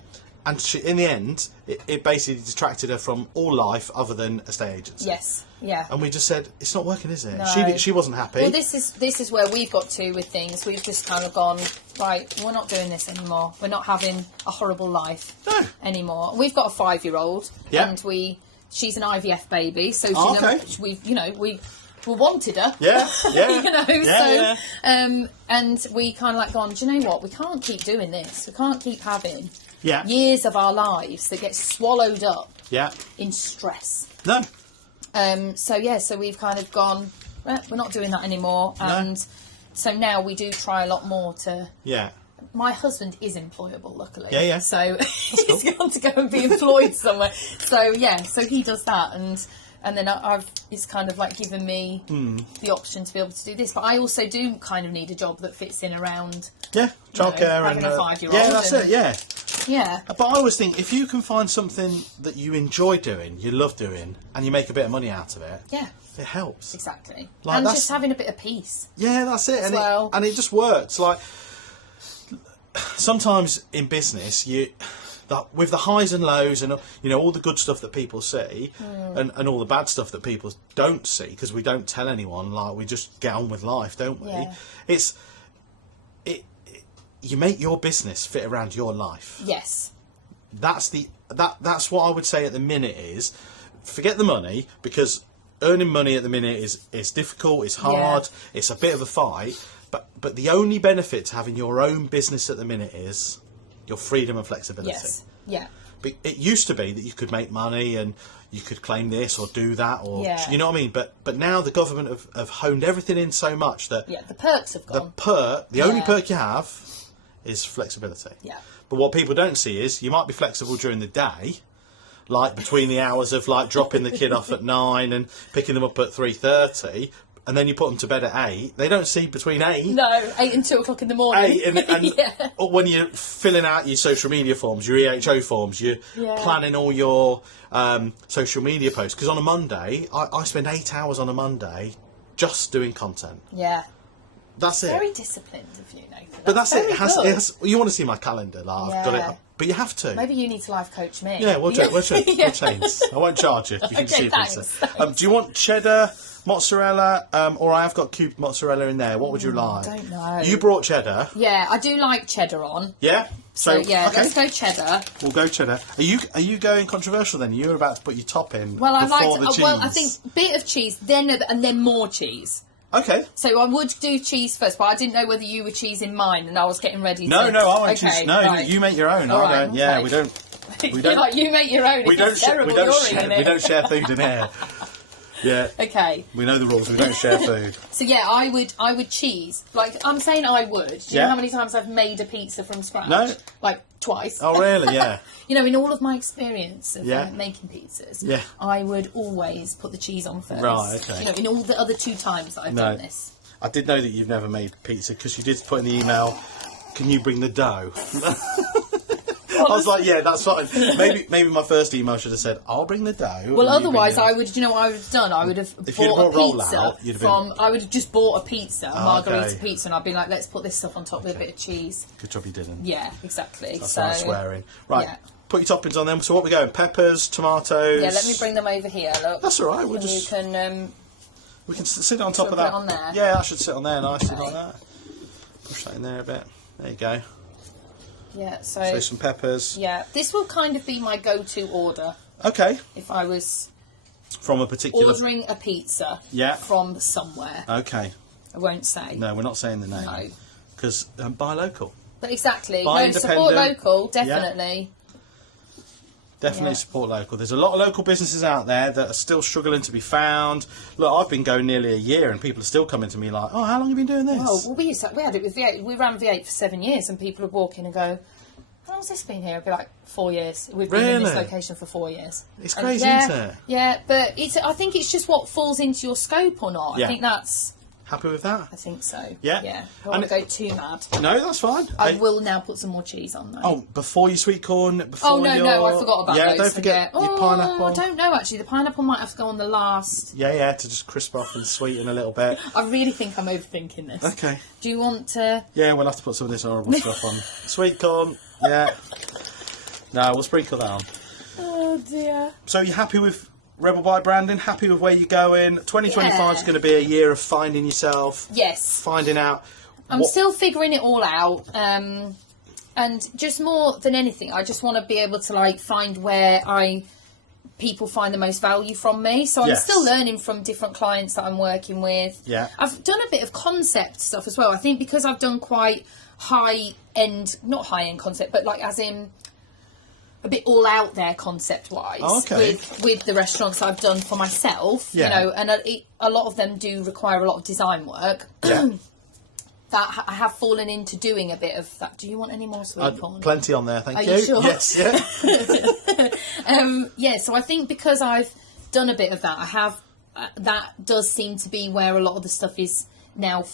And in the end, it basically distracted her from all life other than estate agency. Yes. Yeah. And we just said, it's not working, is it? No. She wasn't happy. Well, this is where we've got to with things. We've just kind of gone, right, we're not doing this anymore. We're not having a horrible life anymore. We've got a 5-year-old, and she's an IVF baby, so we wanted her. Yeah, yeah. You know, yeah, and we kind of like gone, do you know what? We can't keep doing this. We can't keep having years of our lives that get swallowed up in stress. No. So we've kind of gone, we're not doing that anymore, and so now we do try a lot more to. Yeah. My husband is employable, luckily. Yeah, yeah. So he's gone to go and be employed somewhere. So he does that, and then it's kind of like given me the option to be able to do this. But I also do kind of need a job that fits in around childcare and a 5-year-old. Yeah, that's it. Yeah. Yeah. But I always think if you can find something that you enjoy doing, you love doing, and you make a bit of money out of it, it helps. Exactly. Like, and just having a bit of peace. Yeah, that's it. And it just works. Like, sometimes in business, with the highs and lows and all the good stuff that people see and all the bad stuff that people don't see, because we don't tell anyone, like, we just get on with life, don't we? Yeah. You make your business fit around your life. Yes. That's what I would say at the minute is, forget the money, because earning money at the minute is difficult, it's hard, it's a bit of a fight, but the only benefit to having your own business at the minute is your freedom and flexibility. Yes. Yeah. It used to be that you could make money and you could claim this or do that, or you know what I mean. But now the government have honed everything in so much that the perks have gone. The only perk you have is flexibility. Yeah. But what people don't see is you might be flexible during the day, like between the hours of like dropping the kid off at 9 and picking them up at 3:30. And then you put them to bed at 8. They don't see between 8. No, 8 and 2 o'clock in the morning. 8 and when you're filling out your social media forms, your EHO forms, you're planning all your social media posts. Because on a Monday, I spend 8 hours on a Monday just doing content. Yeah. That's it. Very disciplined of you, Nathan. But that's it. It has, you want to see my calendar, like, I've got it. But you have to. Maybe you need to life coach me. Yeah, we'll change. I won't charge you. You can see thanks. Do you want cheddar, mozzarella, or I have got cubed mozzarella in there? What would you like? I don't know. You brought cheddar. Yeah, I do like cheddar on. Yeah. So let's go cheddar. We'll go cheddar. Are you going controversial then? You're about to put your top in. Well, the cheese. Well, I think bit of cheese, then more cheese. Okay. So I would do cheese first, but I didn't know whether you were cheesing mine, and I was getting ready. No, I want cheese. No, right. You make your own. All I don't. Okay. Yeah, we don't. Like, you make your own. We don't share food in here. Yeah. Okay. We know the rules. We don't share food. So I would cheese. Like, I'm saying I would. Do you know how many times I've made a pizza from scratch? No. Like twice. Oh really? Yeah. In all of my experience of making pizzas, I would always put the cheese on first. Right. Okay. In all the other 2 times that I've done this. I did know that you've never made pizza because you did put in the email, "Can you bring the dough?" I was like, yeah, that's fine. Maybe my first email should have said, "I'll bring the dough." Well, otherwise, I would. You know what I would have done? I would have bought a pizza from. I would have just bought a pizza, a margarita pizza, and I'd be like, "Let's put this stuff on top with a bit of cheese." Good job you didn't. Yeah, exactly. That's why I'm swearing. Right, put your toppings on them. So what we going? Peppers, tomatoes. Yeah, let me bring them over here. Look. That's all right. We can sit on top of that. Put it on there? Yeah, I should sit on there nicely like that. Push that in there a bit. There you go. Yeah, so some peppers. Yeah, this will kind of be my go-to order. Okay. If I was from a particular ordering a pizza. From somewhere. Okay. I won't say. No, we're not saying the name. No. Because buy local. But exactly. Support local, definitely. Yeah. Definitely support local. There's a lot of local businesses out there that are still struggling to be found. Look, I've been going nearly a year and people are still coming to me like, oh, how long have you been doing this? Well, we had it with V8. We ran V8 for 7 years and people would walk in and go, how long's this been here? It'd be like 4 years. We've been in this location for 4 years. It's crazy, isn't it? Yeah, but I think it's just what falls into your scope or not. I think that's... Happy with that? I think so. Yeah. Yeah. I don't want to go too mad. No, that's fine. I will now put some more cheese on though. Oh, before your sweet corn? Before no, I forgot about those. Yeah, don't forget your pineapple. I don't know actually. The pineapple might have to go on the last. Yeah, to just crisp off and sweeten a little bit. I really think I'm overthinking this. Okay. Do you want to... Yeah, we'll have to put some of this horrible stuff on. Sweet corn, yeah. No, we'll sprinkle that on. Oh dear. So you're happy with Rebel Bike branding? Happy with where you're going? 2025 is going to be a year of finding yourself. Yes. Finding out. I'm still figuring it all out. And just more than anything, I just want to be able to like find where people find the most value from me. So I'm still learning from different clients that I'm working with. Yeah. I've done a bit of concept stuff as well. I think because I've done quite not high end concept, but like as in a bit all out there concept wise with the restaurants I've done for myself, you know, and a lot of them do require a lot of design work. Yeah. That I have fallen into doing a bit of that. Do you want any more sweet corn? Plenty on there, thank you. Are you sure? Yes, yeah. So I think because I've done a bit of that, I have that does seem to be where a lot of the stuff is now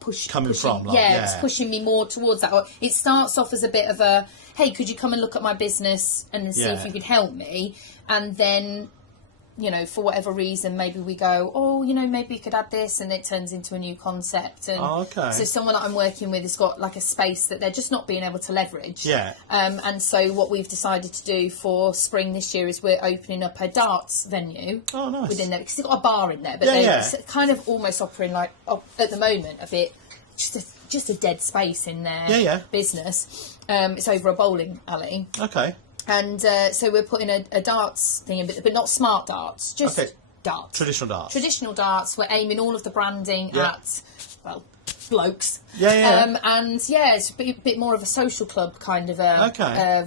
pushing from. Like, it's pushing me more towards that. Or it starts off as a bit of a, hey, could you come and look at my business and see if you could help me? And then, you know, for whatever reason, maybe we go, oh, you know, maybe we could add this, and it turns into a new concept. And so someone that I'm working with has got like a space that they're just not being able to leverage. Yeah. And so what we've decided to do for spring this year is we're opening up a darts venue. Oh, nice. Within there, because they've got a bar in there, but they're kind of almost operating like, at the moment, a bit just a dead space in their business. It's over a bowling alley. Okay. And so we're putting a darts thing in, but not smart darts, just darts. Traditional darts. Traditional darts. We're aiming all of the branding at, well, blokes. And it's a bit more of a social club kind of a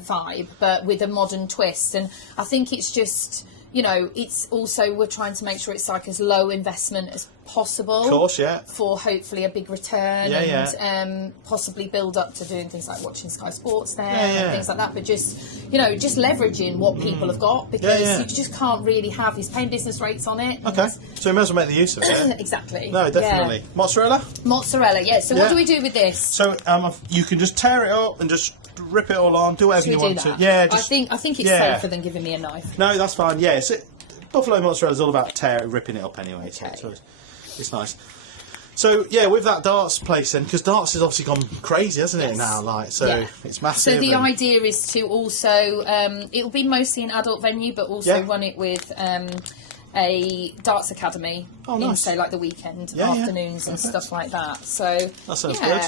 vibe, but with a modern twist. And I think it's just, you know, it's also, we're trying to make sure it's like as low investment as possible. Of course, for hopefully a big return and possibly build up to doing things like watching Sky Sports there and things like that. But just, you know, just leveraging what people have got, because you just can't really have these paying business rates on it. Okay, so you may as well make the use of it. Exactly. No, definitely. Mozzarella? Mozzarella, So what do we do with this? So you can just tear it up and just rip it all on, do whatever you want to. Yeah, just, I think it's safer than giving me a knife. No, that's fine. Yeah, buffalo mozzarella is all about ripping it up anyway. Okay. So it's nice. So with that darts place then, because darts has obviously gone crazy, hasn't it now? Like it's massive. So the idea is to also it'll be mostly an adult venue, but also run it with a darts academy in say like the weekend afternoons and stuff like that. So that sounds good.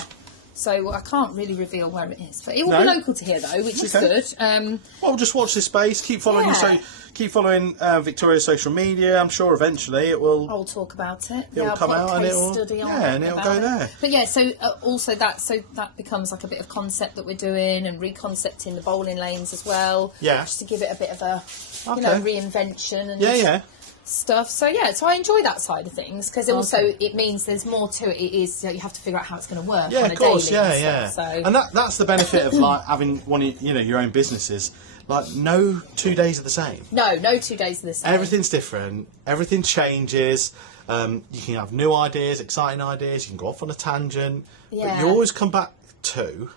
So I can't really reveal where it is, but it will be local to here though, which is good. Well, just watch this space. Keep following keep following Victoria's social media. I'm sure eventually it will. I'll talk about it. It'll come out and it'll go there. But so also that becomes like a bit of concept that we're doing, and reconcepting the bowling lanes as well. Yeah. Just to give it a bit of a reinvention and stuff. So so I enjoy that side of things, because also it means there's more to it. It is you have to figure out how it's going to work. Yeah, on a of course. Daily and stuff, so. And that's the benefit of like having one of your own businesses. Like no 2 days are the same. No 2 days are the same. Everything's different. Everything changes. You can have new ideas, exciting ideas. You can go off on a tangent. Yeah. But you always come back to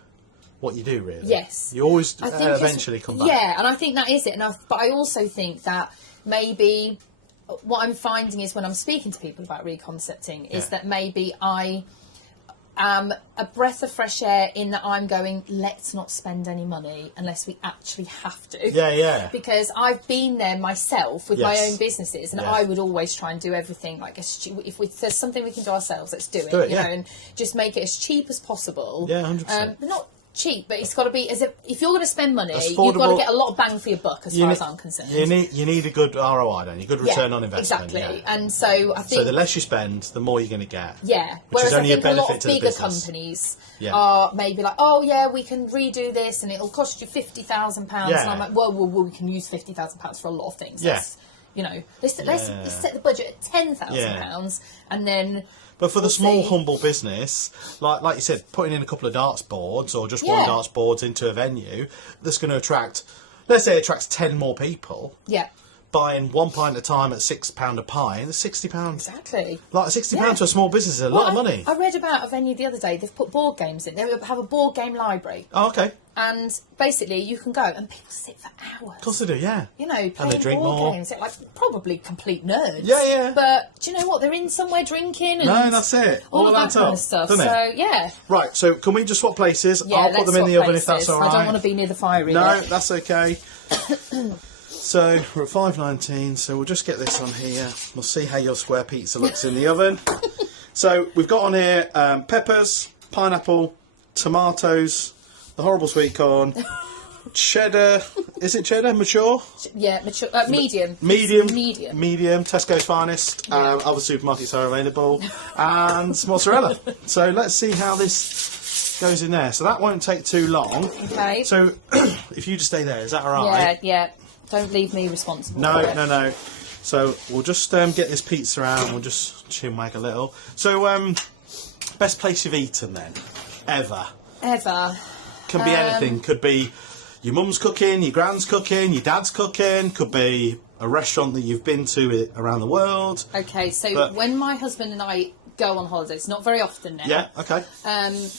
what you do, really. Yes. You always eventually come back. Yeah, and I think that is it. But I also think that maybe what I'm finding is when I'm speaking to people about reconcepting is that maybe I am a breath of fresh air in that I'm going, let's not spend any money unless we actually have to. Yeah. Because I've been there myself with my own businesses, and I would always try and do everything like if there's something we can do ourselves, let's do it. You know, and just make it as cheap as possible. Yeah, 100%. But cheap, but it's got to be if you're going to spend money, you've Affordable. got to get a lot of bang for your buck, as far as I'm concerned. You need a good ROI, don't you? Good return on investment. Exactly. Yeah. And so I think So the less you spend, the more you're going to get. Yeah. Which Whereas is only I think a a lot benefit of to the bigger business. companies Yeah. are maybe like, oh yeah, we can redo this and it'll cost you £50,000. Yeah. And I'm like, well, we can use £50,000 for a lot of things. Yeah. Let's, let's set the budget at £10,000 and then. But for the we'll small, see. humble business, like you said, putting in a couple of darts boards or just one Yeah. darts boards into a venue, that's going to attract, let's say it attracts 10 more people, Yeah. buying one pint at a time at £6 a pint, it's £60. Exactly. Like £60 Yeah. to a small business is a lot of money. I read about a venue the other day. They've put board games in. They have a board game library. Oh, okay. And basically, you can go and people sit for hours. Of course they do, yeah. You know, playing they drink board more. games. They're like probably complete nerds. Yeah, yeah. But do you know what? They're in somewhere drinking and No, that's it. all of that adds kind up, of stuff. doesn't it? So yeah, Right, so can we just swap places? yeah. I'll put let's them in the swap oven if that's places. all right. I don't want to be near the fire either. No, that's okay. So we're at 5:19, so we'll just get this on here. We'll see how your square pizza looks in the oven. So we've got on here peppers, pineapple, tomatoes, the horrible sweet corn, cheddar. Is it cheddar? Mature? Yeah, mature, medium. Medium. Medium. Tesco's finest. Yeah. Other supermarkets are available. And mozzarella. So let's see how this goes in there. So that won't take too long. Okay. So if you just stay there, is that all Yeah, right? yeah. Don't leave me responsible. No, for it. no. So we'll just get this pizza out and we'll just chinwag a little. So best place you've eaten then? Ever? Ever. Can be anything. Could be your mum's cooking, your grand's cooking, your dad's cooking. Could be a restaurant that you've been to around the world. Okay, so But- when my husband and I go on holiday, it's not very often now. Yeah, okay.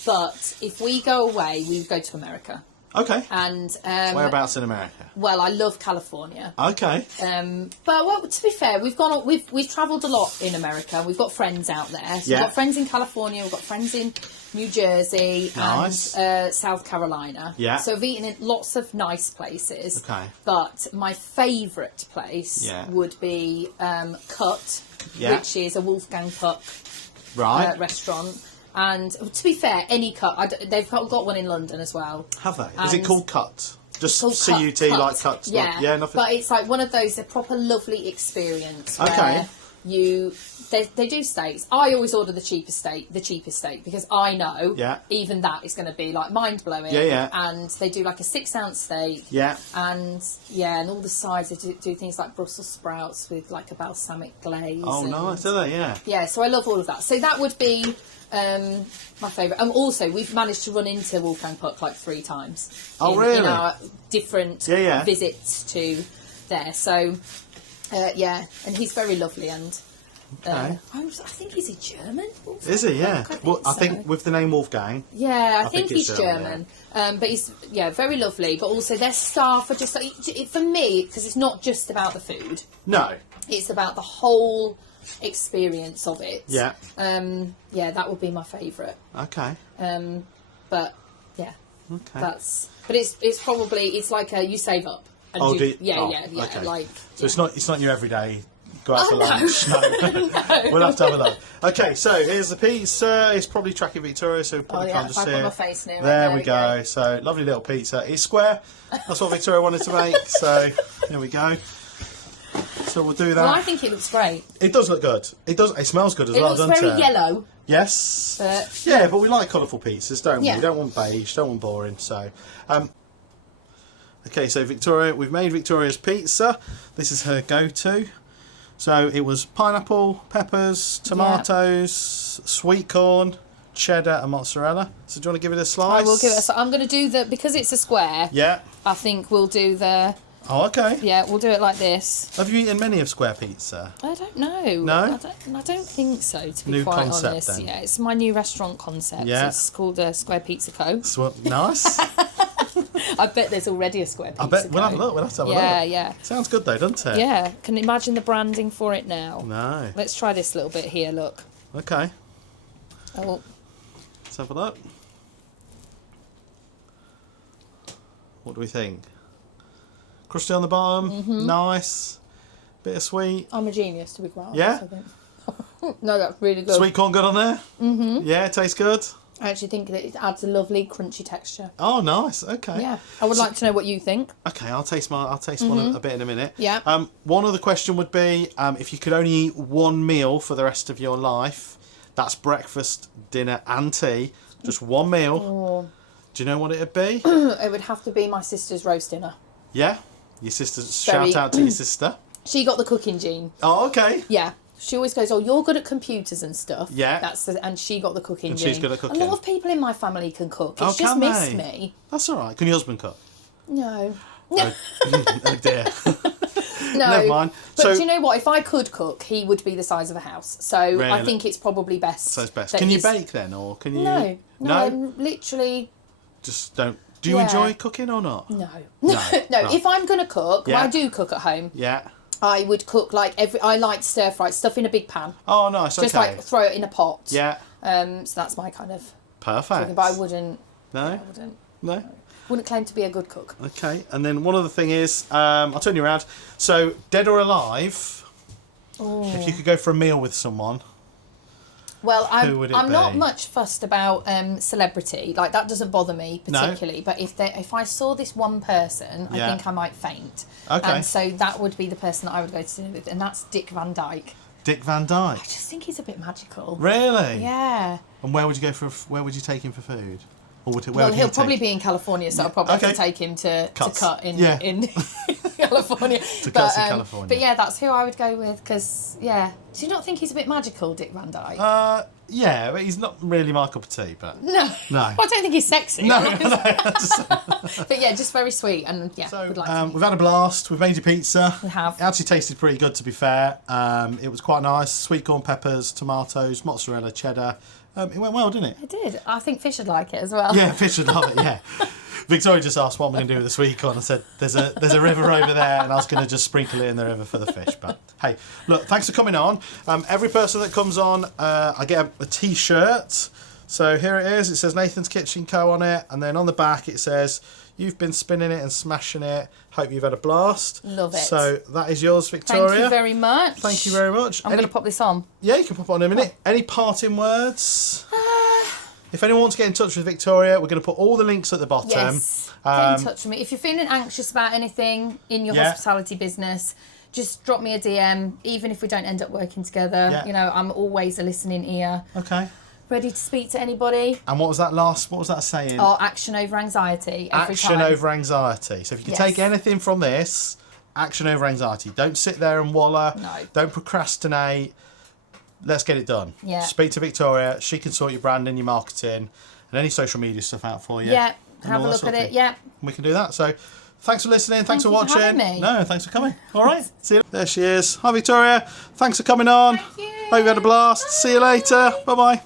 But if we go away, we go to America. Okay. And Whereabouts in America? well, I love California. Okay. But well, to be fair, we've travelled a lot in America. We've got friends out there. So Yeah. we've got friends in California. We've got friends in New Jersey Nice. and South Carolina. Yeah. So I've eaten in lots of nice places. Okay. But my favourite place Yeah. would be Cut, Yeah. which is a Wolfgang Puck Right. restaurant. And to be fair, any Cut, they've got one in London as well. Have they? Is it And- called Cut? Just Called CUT, Cut. like Cuts? Yeah, Yeah, nothing. But it's like one of those, a proper lovely experience. Where Okay. they do steaks. I always order the cheapest steak because I know Yeah. even that is going to be like mind blowing. Yeah, yeah. And they do like a 6-ounce steak. Yeah. And and all the sides they do things like Brussels sprouts with like a balsamic glaze. Oh, and, nice, do they? Yeah. Yeah, so I love all of that. So that would be my favourite. And also, we've managed to run into Wolfgang Puck like 3 times. Oh, really? In our different Yeah, yeah. visits to there. So, and he's very lovely. And Okay. I think he's a German. Wolfgang Is he? Yeah. Puck? Well, I so. think with the name Wolfgang. Yeah, I think think it's he's German, German. But he's very lovely. But also their staff are just like, for me, because it's not just about the food. No. It's about the whole experience of it. Yeah. That would be my favourite. Okay. But yeah, Okay. but it's probably it's like you save up. And Oh, you, do you- yeah, oh, yeah. okay. Like So it's not your everyday go out Oh, for no. lunch. No. We'll have to have a look. Okay, so here's the pizza. It's probably Tracking Victoria, so probably can't just I've see got my it. face near it. There we go. So lovely little pizza. It's square. That's what Victoria wanted to make. So there we go. So we'll do that. Well, I think it looks great. It does look good. It does. It smells good as It well, looks doesn't very it? yellow. Yes. But- Yeah, but we like colourful pizzas, don't we? Yeah. We don't want beige, don't want boring. So, okay, so Victoria, we've made Victoria's pizza. This is her go-to. So it was pineapple, peppers, tomatoes, sweet corn, cheddar, and mozzarella. So do you want to give it a slice? I will give it. So I'm going to do because it's a square. Yeah. I think we'll do Oh, okay. we'll do it like this. Have you eaten many of square pizza? I don't know. No? I don't think so, to be New quite concept, honest. then. Yeah, it's my new restaurant concept. Yeah. It's called Square Pizza Co. Nice. I bet there's already a Square Pizza I bet Co. we'll have a look. We'll have to have a look. Yeah. Sounds good though, doesn't it? Yeah, can you imagine the branding for it now? No. Let's try this little bit here, look. Okay. Oh, Let's have a look. What do we think? Crusty on the bottom, Mm-hmm. nice, bit of sweet. I'm a genius, to be quite honest. Yeah? I think. No, that's really good. Sweet corn good on there? Mm-hmm. Yeah, it tastes good. I actually think that it adds a lovely crunchy texture. Oh, nice. Okay. Yeah. I would like to know what you think. Okay, I'll taste one a bit in a minute. Yeah. One other question would be, if you could only eat one meal for the rest of your life, that's breakfast, dinner, and tea, just one meal. Oh. Do you know what it'd be? It would have to be my sister's roast dinner. Yeah. Your sister's shout out to your sister. She got the cooking gene. Oh, okay. Yeah. She always goes, "Oh, you're good at computers and stuff." Yeah. And she got the cooking And gene. she's good at cooking. A lot of people in my family can cook. It's just can missed they? me. That's all right. Can your husband cook? No. Oh, oh dear. No. Never mind. But So, do you know what? If I could cook, he would be the size of a house. So I Really? think it's probably best. so it's best. that Can you he's- bake then, or can you? No. No? I'm literally. Just don't. Do you Yeah. enjoy cooking or not? No. No. No. Right. If I'm gonna cook, Yeah. I do cook at home. Yeah. I would cook like I like stir fry stuff in a big pan. Oh, nice. Just okay. like throw it in a pot. Yeah. So that's my kind of Perfect. cooking. But I wouldn't. No. No. Wouldn't claim to be a good cook. Okay. And then one other thing is, I'll turn you around. So, dead or alive, if you could go for a meal with someone. Well, Who would it I'm not be? much fussed about celebrity. Like that doesn't bother me particularly. But if I saw this one person, I Yeah. think I might faint. Okay. And so that would be the person that I would go to dinner with, and that's Dick Van Dyke. Dick Van I Dyke. just think he's a bit magical. Really? Yeah. And where would you go for? Where would you take him for food? Or would where Well, would he'll he probably take? be in California, so I'll probably have Okay. to take him to Cuts. cut in Yeah. in California. To cuts in California. But yeah, that's who I would go with because yeah. Do you not think he's a bit magical, Dick Van Dyke? Yeah, but he's not really my cup of tea. But No. No. Well, I don't think he's sexy. no, But yeah, just very sweet and yeah, So would like to. we've had a blast. We've made your pizza. We have. It actually tasted pretty good, to be fair. It was quite nice. Sweet corn peppers, tomatoes, mozzarella, cheddar. It went well, didn't it? I did. I think Fish would like it as well. Yeah, Fish would love it. Yeah. Victoria just asked what I'm going to do with the sweet corn. I said there's a river over there, and I was going to just sprinkle it in the river for the fish. But hey, look, thanks for coming on. Every person that comes on, I get a T-shirt. So here it is. It says Nathan's Kitchen Co on it, and then on the back it says, "You've been spinning it and smashing it. Hope you've had a blast." Love it. So that is yours, Victoria. Thank you very much. Thank you very much. I'm going to pop this on. Yeah, you can pop it on in a minute. Any parting words? If anyone wants to get in touch with Victoria, we're going to put all the links at the bottom. Yes. Get in touch with me. If you're feeling anxious about anything in your Yeah. hospitality business, just drop me a DM. Even if we don't end up working together, Yeah. you know, I'm always a listening ear. Okay. Ready to speak to anybody. And what was that saying? Or action over anxiety every Action time. over anxiety. So if you can Yes. take anything from this, action over anxiety. Don't sit there and wallow. No. Don't procrastinate. Let's get it done. Yeah. Speak to Victoria. She can sort your branding, your marketing, and any social media stuff out for you. Yeah. And Have all a that look sort at of it. thing. Yeah. We can do that. So thanks for listening. Thanks for Thank you for watching. having me. No, thanks for coming. All right. See you. There she is. Hi, Victoria. Thanks for coming on. Thank you. Hope you had a blast. See you later. Bye-bye.